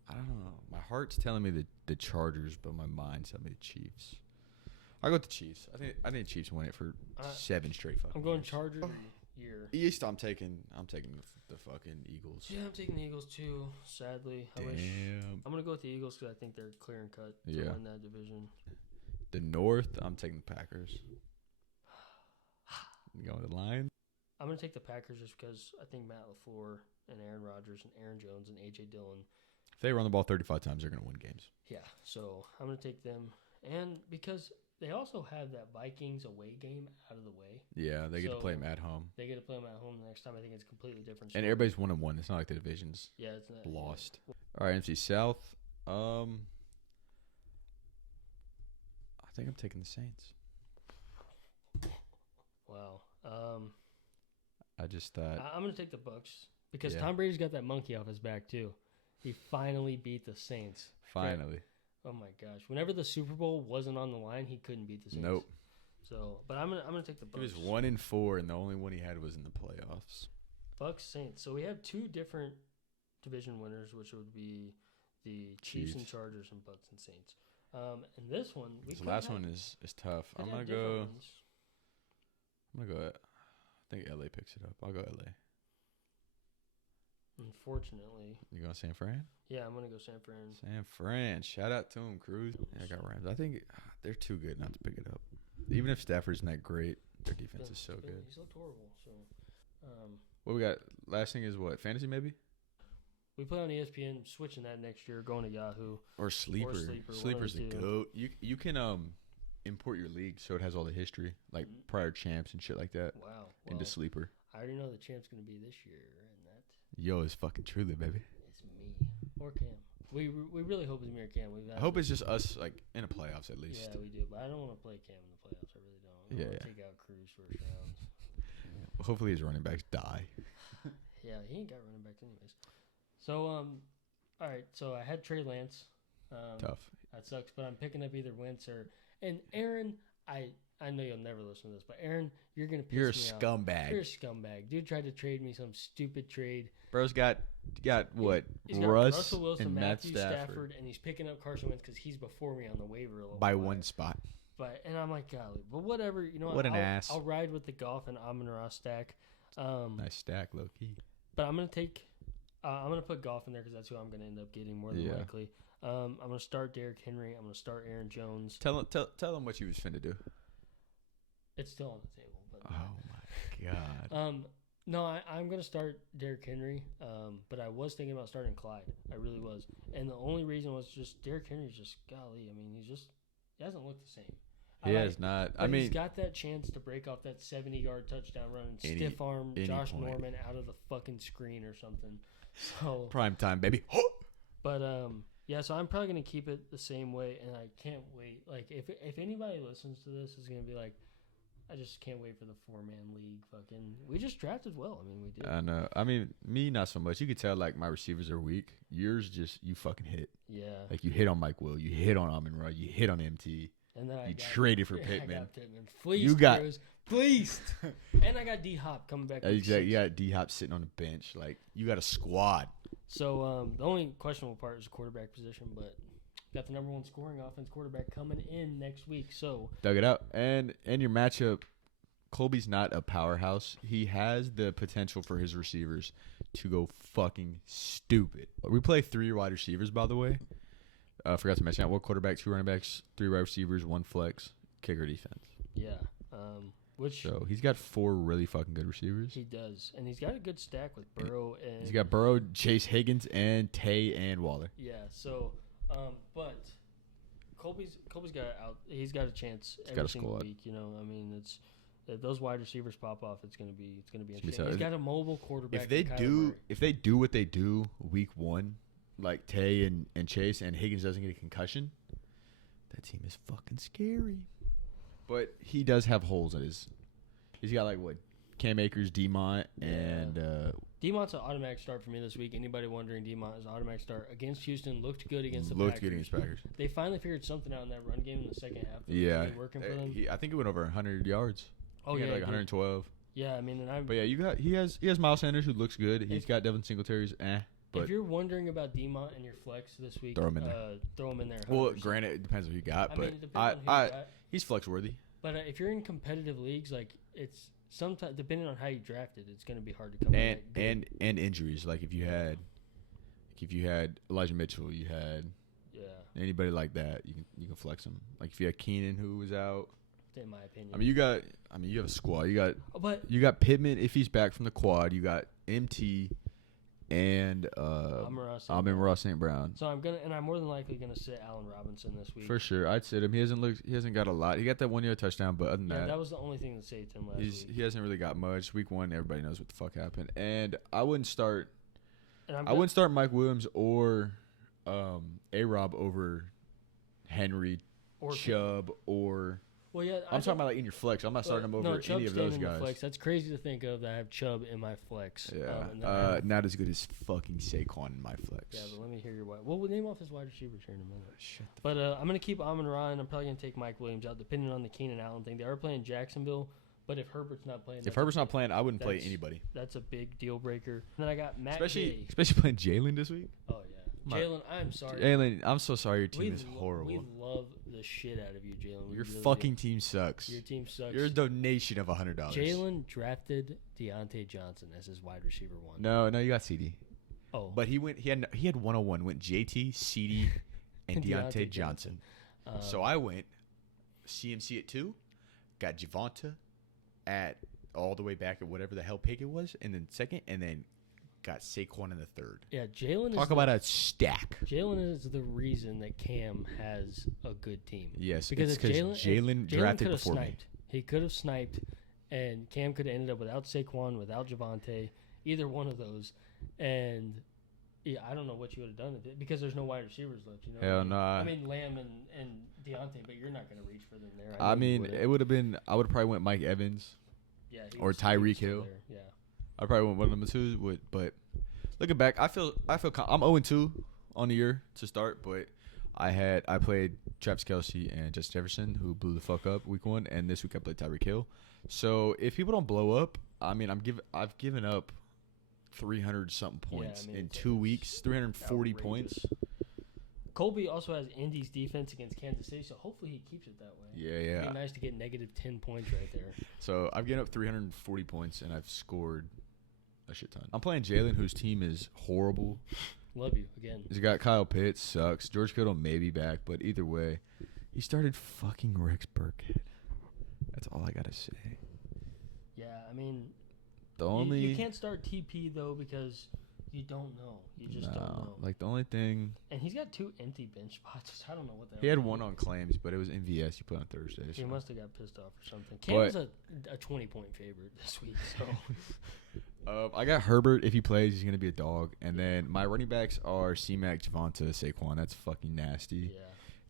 I don't know. My heart's telling me the Chargers, but my mind's telling me the Chiefs. I'll go with the Chiefs. I think the Chiefs win it for 7 straight fucking I'm going years. Chargers year. East, I'm taking the fucking Eagles. Yeah, I'm taking the Eagles too. Sadly, I'm gonna go with the Eagles because I think they're clear and cut to win that division. The North, I'm taking the Packers. You going with the Lions? I'm gonna take the Packers just because I think Matt LaFleur and Aaron Rodgers and Aaron Jones and AJ Dillon. If they run the ball 35 times, they're gonna win games. Yeah, so I'm gonna take them, and because they also have that Vikings away game out of the way. Yeah, they get to play them at home. They get to play them at home the next time. I think it's a completely different story. And everybody's 1-1. It's not like the division's it's not, lost. Yeah. All right, NFC South. I think I'm taking the Saints. Wow. I just thought I'm gonna take the Bucks because Tom Brady's got that monkey off his back too. He finally beat the Saints. Finally. Oh my gosh! Whenever the Super Bowl wasn't on the line, he couldn't beat the Saints. Nope. So, but I'm gonna take the Bucs. He was 1-4, and the only one he had was in the playoffs. Bucks Saints. So we have two different division winners, which would be the Chiefs and Chargers and Bucks and Saints. And this one, this last one is tough. I'm gonna go. I think LA picks it up. I'll go LA. Unfortunately. You going San Fran? Yeah, I'm gonna go San Fran. San Fran. Shout out to him, Cruz. Yeah, I got Rams. I think they're too good not to pick it up. Even if Stafford's not great, their defense is so good. He's looked horrible. So, what we got? Last thing is what? Fantasy maybe? We play on ESPN. Switching that next year, going to Yahoo or Sleeper. Sleeper's the GOAT. You can import your league so it has all the history, like prior champs and shit like that. Wow. Into Sleeper. I already know the champ's gonna be this year, and that. Yo, it's fucking truly, baby. It's me or Cam. We really hope it's me or Cam. I hope it's just us, like in the playoffs at least. Yeah, we do, but I don't want to play Cam in the playoffs. I really don't. I want to take out Cruz first rounds. Hopefully his running backs die. Yeah, he ain't got running backs anyways. So all right. So I had Trey Lance. Tough. That sucks, but I'm picking up either Wentz or Aaron. I know you'll never listen to this, but Aaron, you're gonna piss me off. Scumbag. You're a scumbag. Dude tried to trade me some stupid trade. Bro's got what? He's got Russell Wilson, and Matthew Stafford, and he's picking up Carson Wentz because he's before me on the waiver a little by one spot. And I'm like, golly, but whatever. You know what? Ass. I'll ride with the Goff and Amon-Ra stack. Nice stack, low key. But I'm gonna put Goff in there because that's who I'm gonna end up getting more than likely. I'm gonna start Derrick Henry. I'm gonna start Aaron Jones. Tell him what you was finna do. It's still on the table. But oh my god. No, I'm gonna start Derrick Henry. But I was thinking about starting Clyde. I really was. And the only reason was just Derrick Henry's just golly. I mean, he hasn't looked the same. He has not. I mean, he's got that chance to break off that 70-yard touchdown run and stiff arm Josh Norman out of the fucking screen or something. So prime time, baby. But yeah. So I'm probably gonna keep it the same way, and I can't wait. Like if anybody listens to this, is gonna be like, I just can't wait for the 4-man league. Fucking, we just drafted well. I mean, we did. I know. I mean, me not so much. You could tell like my receivers are weak. Yours just you fucking hit. Yeah. Like you hit on Mike Will, you hit on Amon-Ra, you hit on MT. And then you traded for Pittman. I got Pittman. Fleeced, Cruz. Fleeced. And I got D-Hop coming back. Exactly. You got D-Hop sitting on the bench. Like you got a squad. So the only questionable part is the quarterback position, but got the number one scoring offense quarterback coming in next week. So dug it out. And your matchup, Colby's not a powerhouse. He has the potential for his receivers to go fucking stupid. We play 3 wide receivers, by the way. Forgot to mention that. 1 quarterback, 2 running backs, 3 wide receivers, 1 flex, kicker defense. Yeah. So he's got 4 really fucking good receivers. He does. And he's got a good stack with Burrow and he's got Burrow, Chase Higgins, and Tay and Waller. Yeah, so but Colby's got out. He's got a chance every single week. You know, I mean, it's if those wide receivers pop off, it's gonna be interesting. He's got a mobile quarterback. If they do what they do week 1, like Tay and Chase and Higgins doesn't get a concussion, that team is fucking scary. But he does have holes in his. He's got like what, Cam Akers, Demont, and Demont's an automatic start for me this week. Anybody wondering, Demont is an automatic start against Houston. Looked good against the Packers. They finally figured something out in that run game in the second half. Yeah, working for them. I think it went over 100 yards. Oh, he had like 112. Yeah, I mean, but yeah, he has Miles Sanders who looks good. He's got Devin Singletary's But if you're wondering about Demont and your flex this week, throw him in there. Throw him in there. 100%. Well, granted, it depends on who you got, he's flex worthy. But if you're in competitive leagues, like it's sometimes depending on how you drafted, it's going to be hard to come in. And injuries, like if you had Elijah Mitchell, you had anybody like that, you can flex them. Like if you had Keenan who was out. In my opinion, you have a squad. You got Pittman if he's back from the quad. You got MT. And Amon-Ra St. Brown. So I'm more than likely gonna sit Allen Robinson this week. For sure, I'd sit him. He hasn't got a lot. He got that 1-yard touchdown, but other than that was the only thing that saved him last week. He hasn't really got much. Week 1, everybody knows what the fuck happened. And I wouldn't start Mike Williams or A-Rob over Henry, or Chubb, or. Well, yeah, I'm talking about like in your flex. I'm not starting him over any of those guys. Flex. That's crazy to think of that I have Chubb in my flex. Yeah, not as good as fucking Saquon in my flex. Yeah, but let me hear your wide. Well, we'll name off his wide receivers here in a minute. But I'm gonna keep Amon-Ra, and I'm probably gonna take Mike Williams out, depending on the Keenan Allen thing. They are playing Jacksonville, But if Herbert's not playing, I wouldn't play anybody. That's a big deal breaker. And then I got Matt especially playing Jalen this week. Oh yeah, Jalen. I'm sorry. Jalen, I'm so sorry. Your team is horrible. We love the shit out of you, Jalen. Your fucking team sucks. Your team sucks. You're a donation of $100. Jalen drafted Deontay Johnson as his wide receiver 1. No, you got CD. Oh, but he had 101. Went JT, CD, and Deontay Johnson. So I went CMC at 2, got Javonte at all the way back at whatever the hell pick it was, and then second, and then got Saquon in the third. Yeah, Jalen. Talk about a stack. Jalen is the reason that Cam has a good team. Yes, because Jalen drafted before me. He could have sniped, and Cam could have ended up without Saquon, without Javonte, either one of those. And yeah, I don't know what you would have done because there's no wide receivers left. You know, hell no. I mean Lamb and Deontay, but you're not going to reach for them there. I mean, it would have been. I would have probably went Mike Evans. Yeah, or Tyreek Hill. Yeah, I probably went one of them two. But looking back, I'm 0-2 on the year to start. But I played Travis Kelce and Justin Jefferson, who blew the fuck up week 1, and this week I played Tyreek Hill. So if people don't blow up, I mean, I've given up 300 something points in 2 weeks, 340 points. Colby also has Indy's defense against Kansas City, so hopefully he keeps it that way. Yeah. It'd be nice to get negative 10 points right there. So I've given up 340 points, and I've scored a shit ton. I'm playing Jalen, whose team is horrible. Love you again. He's got Kyle Pitts, sucks. George Kittle may be back, but either way, he started fucking Rex Burkhead. That's all I gotta say. Yeah, I mean, you can't start TP though because you don't know. You just don't know. Like the only thing. And he's got 2 empty bench spots. I don't know what that. He had one on claims, but it was MVS. He played on Thursday. He must have got pissed off or something. Cam was a 20-point favorite this week, so. I got Herbert. If he plays, he's gonna be a dog. And then my running backs are C-Mac, Javonte, Saquon. That's fucking nasty. Yeah.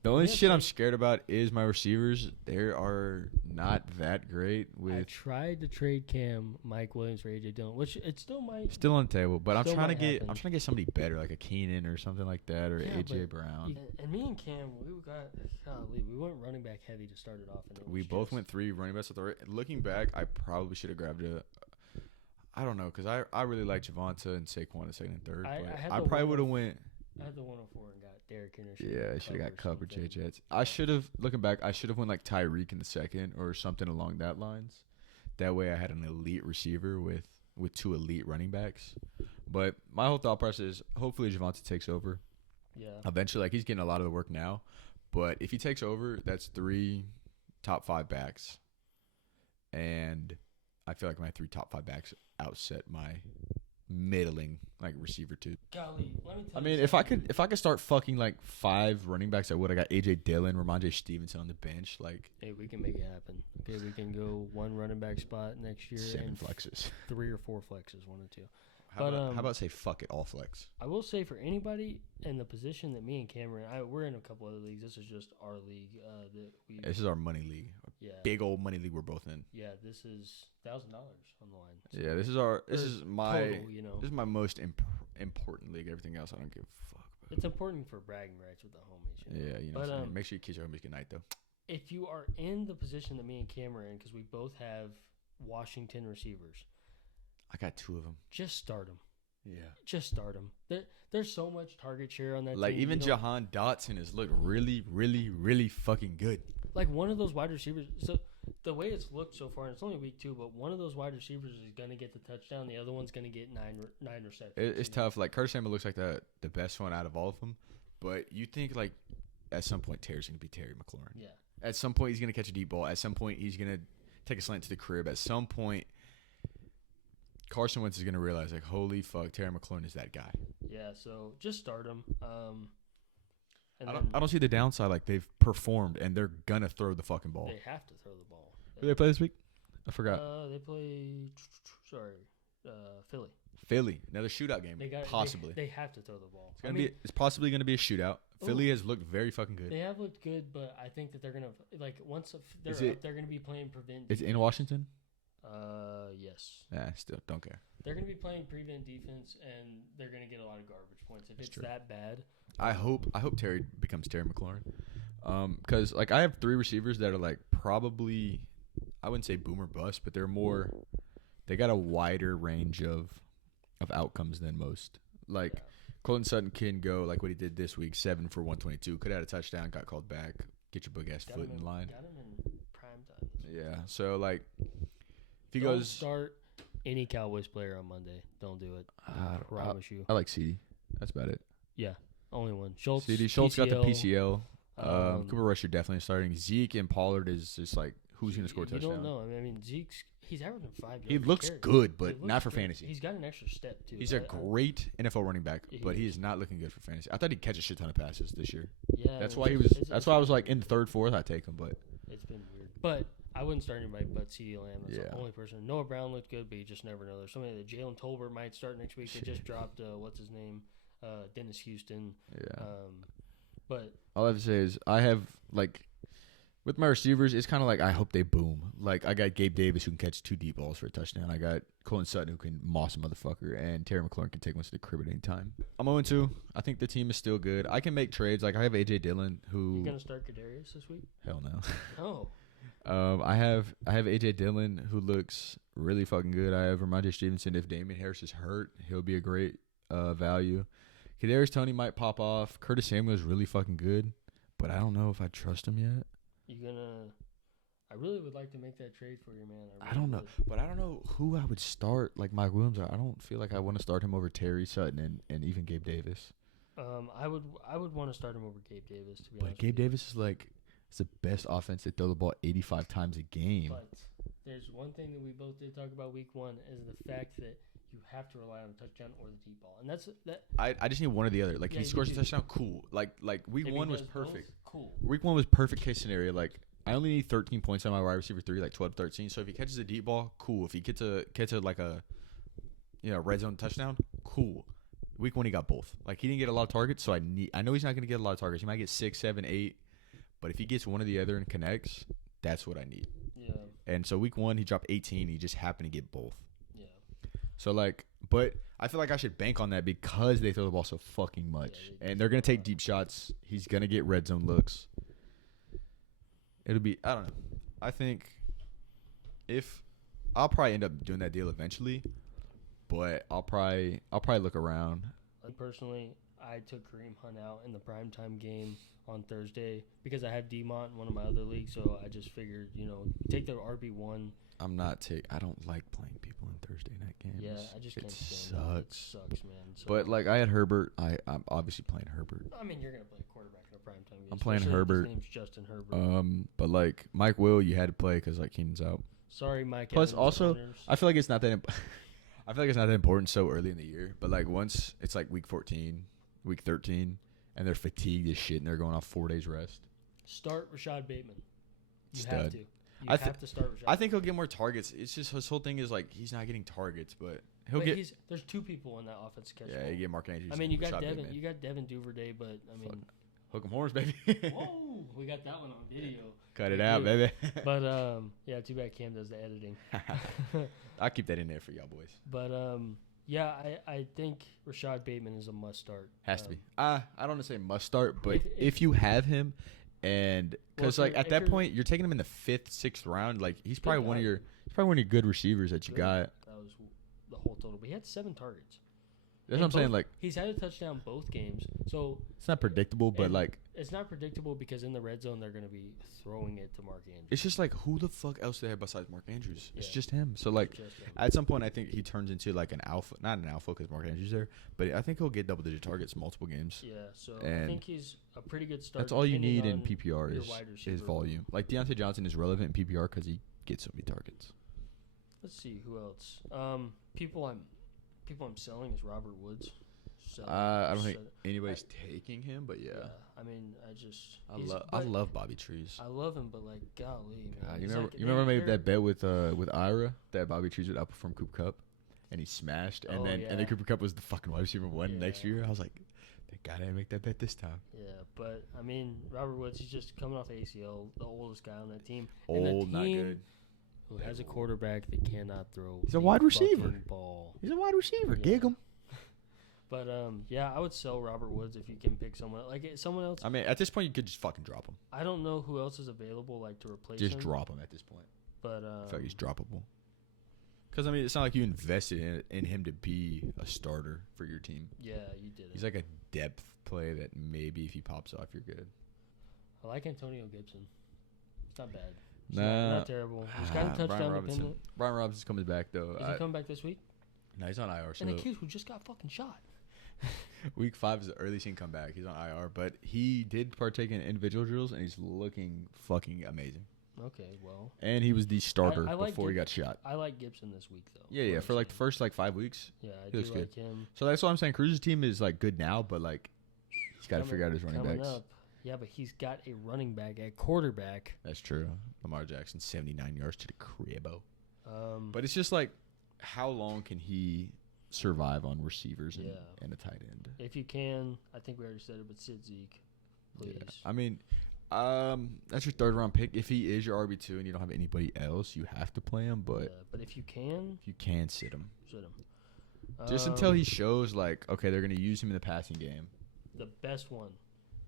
The only shit I'm scared about is my receivers. They are not that great. I tried to trade Cam, Mike Williams for AJ Dillon, which it still might. Still on the table, but I'm trying to get somebody better, like a Keenan or something like that, or AJ Brown. And me and Cam, we went running back heavy to start it off. And we both went 3 running backs. Looking back, I probably should have grabbed I don't know, because I really like Javonte and Saquon in second and third. I probably would have went. I had the 104 and got Derrick Henry. Yeah, I should have got covered J-Jets. Looking back, I should have went like Tyreek in the second or something along that lines. That way I had an elite receiver with 2 elite running backs. But my whole thought process is hopefully Javonte takes over. Yeah. Eventually, like he's getting a lot of the work now. But if he takes over, that's 3 top 5 backs. And I feel like my 3 top 5 backs outset my middling like receiver 2. Golly, let me tell I mean, if I could start fucking like 5 running backs, I would. I got AJ Dillon, Ramondre Stevenson on the bench. Like, hey, we can make it happen. Okay, we can go 1 running back spot next year. 7 flexes. 3 or 4 flexes, 1 or 2. How about say fuck it, all flex? I will say for anybody in the position that me and Cameron, we're in a couple other leagues. This is just our league. This is our money league. Yeah. Big old money league we're both in. Yeah, this is $1,000 on the line. So yeah, this is my total, this is my most important league. Everything else I don't give a fuck about. It's important for bragging rights with the homies. Yeah, you know. But, make sure you kiss your homies goodnight though. If you are in the position that me and Cameron are in, because we both have Washington receivers, I got 2 of them. Just start them. Yeah. Just start them. There's so much target share on that team. Like, even Jahan Dotson has looked really, really, really fucking good. Like, one of those wide receivers. So, the way it's looked so far, and it's only week 2, but one of those wide receivers is going to get the touchdown. The other one's going to get 9 receptions. It's tough. Like, Curtis Samuel looks like the best one out of all of them. But you think, like, at some point, Terry's going to be Terry McLaurin. Yeah. At some point, he's going to catch a deep ball. At some point, he's going to take a slant to the crib. At some point, Carson Wentz is going to realize, like, holy fuck, Terry McLaurin is that guy. Yeah, so just start him. I don't see the downside. Like, they've performed, and they're going to throw the fucking ball. They have to throw the ball. Who do they play this week? I forgot. They play, Philly. Philly. Another shootout game. Possibly. They have to throw the ball. It's possibly going to be a shootout. Philly has looked very fucking good. They have looked good, but I think that they're going to, like, once they're up, they're going to be playing prevent. It's in Washington? Yes. Yeah, still don't care. They're going to be playing prevent defense, and they're going to get a lot of garbage points. If it's that bad, I hope Terry becomes Terry McLaurin. Because like I have 3 receivers that are like probably I wouldn't say boom or bust, but they got a wider range of outcomes than most. Like Colton Sutton can go like what he did this week, 7 for 122. Could have had a touchdown, got called back. Get your big ass foot in line. Got him in prime time. Yeah. So like, if he Don't goes, start any Cowboys player on Monday. Don't do it. I promise you. I like CD. That's about it. Yeah, only one. Schultz. Schultz got the PCL. Cooper Rush, you're definitely starting. Zeke and Pollard is just like, who's going to score a touchdown? You don't know. I mean, he's averaging 5 yards. He looks good, but not for fantasy. He's got an extra step, too. He's a great NFL running back, but he is not looking good for fantasy. I thought he'd catch a shit ton of passes this year. Yeah. That's why I was like in the third, fourth, I'd take him, but. It's been weird. But I wouldn't start anybody but CeeDee Lamb. That's the only person. Noah Brown looked good, but you just never know. There's somebody that Jalen Tolbert might start next week. They just dropped, what's his name? Dennis Houston. Yeah. But all I have to say is I have, like, with my receivers, it's kind of like I hope they boom. Like, I got Gabe Davis who can catch 2 deep balls for a touchdown. I got Colin Sutton who can moss a motherfucker. And Terry McLaurin can take one to the crib at any time. I'm 0-2. I think the team is still good. I can make trades. Like, I have A.J. Dillon who... You going to start Kadarius this week? Hell no. Oh. I have A.J. Dillon who looks really fucking good. I have Ramondre Stevenson. If Damian Harris is hurt, he'll be a great value. Kadarius Toney might pop off. Curtis Samuel is really fucking good. But I don't know if I trust him yet. I really would like to make that trade for you, man. I don't know. But I don't know who I would start. Like Mike Williams, I don't feel like I want to start him over Terry Sutton and even Gabe Davis. I would want to start him over Gabe Davis, to be honest. But Gabe Davis is like, it's the best offense to throw the ball 85 times a game. But there's one thing that we both did talk about week 1 is the fact that you have to rely on the touchdown or the deep ball. And that's that. I just need one or the other. Like, if he scores a touchdown, cool. Like week 1 was perfect. Both, cool. Week 1 was perfect case scenario. Like, I only need 13 points on my wide receiver 3, like 12-13. So if he catches a deep ball, cool. If he gets a like a red zone touchdown, cool. Week 1 he got both. Like, he didn't get a lot of targets, so I know he's not going to get a lot of targets. He might get 6, 7, 8. But if he gets one or the other and connects, that's what I need. Yeah. And so week 1 he dropped 18. He just happened to get both. Yeah. So like, but I feel like I should bank on that because they throw the ball so fucking much, and they're gonna take deep shots. He's gonna get red zone looks. It'll be, I don't know. I think I'll probably end up doing that deal eventually, but I'll probably look around. Personally, I took Kareem Hunt out in the primetime game on Thursday because I have D-Mont in one of my other leagues, so I just figured, take the RB1. I don't like playing people in Thursday night games. Yeah, I just can't stand sucks. It sucks, man. So, but like, I had Herbert. I'm obviously playing Herbert. I mean, you're gonna play quarterback in a primetime game. I'm playing Herbert. His name's Justin Herbert. But like Mike Will, you had to play because like Keenan's out. Sorry, Mike. Plus, Evans also, owners. I feel like it's not that. I feel like it's not that important so early in the year. But like once it's like week 14, week 13, and they're fatigued as shit and they're going off 4 days rest. Start Rashad Bateman. You Stud. have to. You have to start Rashad. I think he'll get more targets. It's just his whole thing is like he's not getting targets, but he'll get. There's 2 people in that offense catch. Yeah, you get Mark Andrews. I mean, you got Rashad Devin. Bateman. You got Devin Duvernay, but I mean, hook 'em horns, baby. Whoa, we got that one on video. Cut it out, baby. But yeah, too bad Cam does the editing. I'll keep that in there for y'all boys. But yeah, I think Rashad Bateman is a must start. Has to be. I don't want to say must start, but if you have him, and because like at that point you're taking him in the 5th, 6th round, like he's probably one of your good receivers that you got. That was the whole total. But he had 7 targets. That's what I'm saying. Like, he's had a touchdown both games, so it's not predictable, but like it's not predictable because in the red zone they're going to be throwing it to Mark Andrews. It's just like, who the fuck else do they have besides Mark Andrews? It's just him. So like at some point I think he turns into like an alpha, not an alpha because Mark Andrews is there, but I think he'll get double-digit targets multiple games. Yeah, so I think he's a pretty good start. That's all you need in PPR is volume. Like Deontay Johnson is relevant in PPR because he gets so many targets. Let's see who else. People I'm selling is Robert Woods. I don't think anybody's taking him, but yeah. I mean, I love Bobby Trees. I love him, but like, golly, man. You remember I made that bet with Ira that Bobby Trees would outperform Cooper Kupp, and he smashed, and then Cooper Kupp was the fucking wide receiver 1 next year. I was like, thank God I didn't make that bet this time. Yeah, but I mean, Robert Woods, he's just coming off the ACL, the oldest guy on that team. Old, not good. Who has a quarterback that cannot throw? He's a wide receiver. Ball. He's a wide receiver. Yeah. Gig him. But yeah, I would sell Robert Woods if you can pick someone else. I mean, at this point, you could just fucking drop him. I don't know who else is available to replace him. Just drop him at this point. But I feel like he's droppable. Because, I mean, it's not like you invested in him to be a starter for your team. Yeah, you did. He's like a depth play that maybe if he pops off, you're good. I like Antonio Gibson. It's not bad. It's Nah. not terrible. He's kind of touchdown dependent. Brian Robinson's coming back, though. Is he coming back this week? No, he's on IR. So and the kid who just got fucking shot. Week 5 is the earliest he can come back. He's on IR, but he did partake in individual drills, and he's looking fucking amazing. Okay, well. And he was the starter I like before he got shot. I like Gibson this week, though. Yeah. For like the first 5 weeks. Yeah, I he do looks like good. him. So that's why I'm saying Cruz's team is like good now, but like he's got to figure out his running backs. Up. Yeah, but he's got a running back at quarterback. That's true. Lamar Jackson, 79 yards to the cribbo. But it's just like, how long can he survive on receivers and a tight end? If you can, I think we already said it, but sit Zeke, please. Yeah. I mean, that's your 3rd round pick. If he is your RB2 and you don't have anybody else, you have to play him. But if you can, sit him. Sit him. Just until he shows like, okay, they're gonna use him in the passing game. The best one,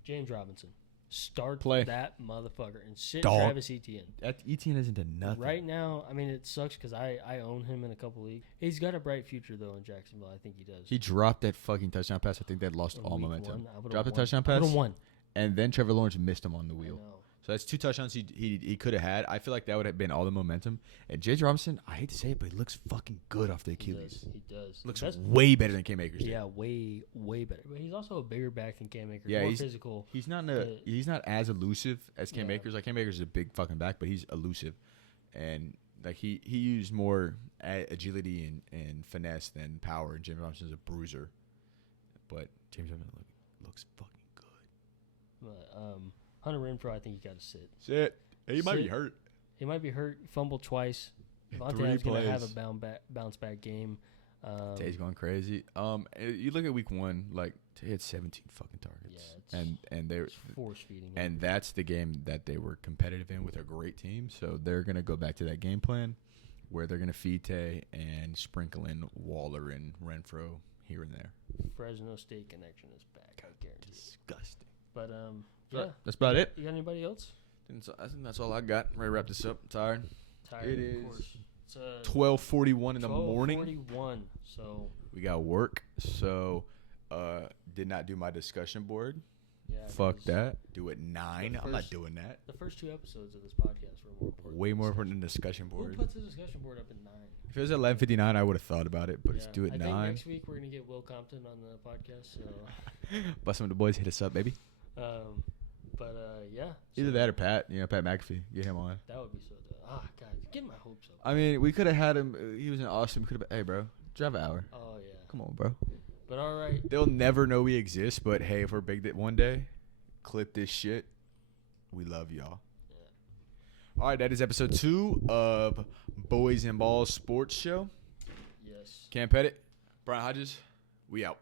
James Robinson. Start Play that motherfucker and sit Travis Etienne. Etienne isn't done nothing. Right now, I mean, it sucks because I own him in a couple leagues. He's got a bright future, though, in Jacksonville. I think he does. He dropped that fucking touchdown pass. I think that lost all momentum. Dropped the touchdown I pass. won. And then Trevor Lawrence missed him on the wheel. So that's 2 touchdowns he could have had. I feel like that would have been all the momentum. And James Robinson, I hate to say it, but he looks fucking good off the Achilles. He does. Looks way better than Cam Akers did. Yeah, way better. But he's also a bigger back than Cam Akers. Yeah, more he's physical. He's not as elusive as Cam Akers. Like Cam Akers is a big fucking back, but he's elusive, and like he used more agility and finesse than power. And James Robinson's a bruiser, but James Robinson looks fucking good. But, Hunter Renfrow, I think you got to sit. Sit. He might be hurt. He might be hurt. Fumbled twice. Vontae's going to have a bounce back game. Tay's going crazy. You look at week 1, like Tay had 17 fucking targets. Yeah, and they're force feeding. And that's the game that they were competitive in with a great team. So they're going to go back to that game plan where they're going to feed Tay and sprinkle in Waller and Renfrow here and there. Fresno State connection is back. I guarantee. Disgusting. But yeah, that's about it. You got anybody else? I think that's all I got. I'm ready to wrap this up. I'm tired. It is. Of course. It's 12:41 in the morning. 12:41. So we got work. So did not do my discussion board. Yeah. Fuck that. Do it 9. I'm not doing that. The first 2 episodes of this podcast were more important. Way more important than the discussion board. Who puts the discussion board up at 9? If it was at 11:59, I would have thought about it. But let's do it 9. I think next week we're gonna get Will Compton on the podcast. So bust some of the boys. Hit us up, baby. Yeah. Either that or Pat. Pat McAfee. Get him on. That would be so dope. God, get my hopes up. I mean, we could have had him. He was in Austin. We could have. Hey, bro, drive an hour. Oh yeah. Come on, bro. But all right. They'll never know we exist. But hey, if we're big that one day, clip this shit. We love y'all. Yeah. All right, that is episode 2 of Boys and Balls Sports Show. Yes. Cam Pettit, Brian Hodges, we out.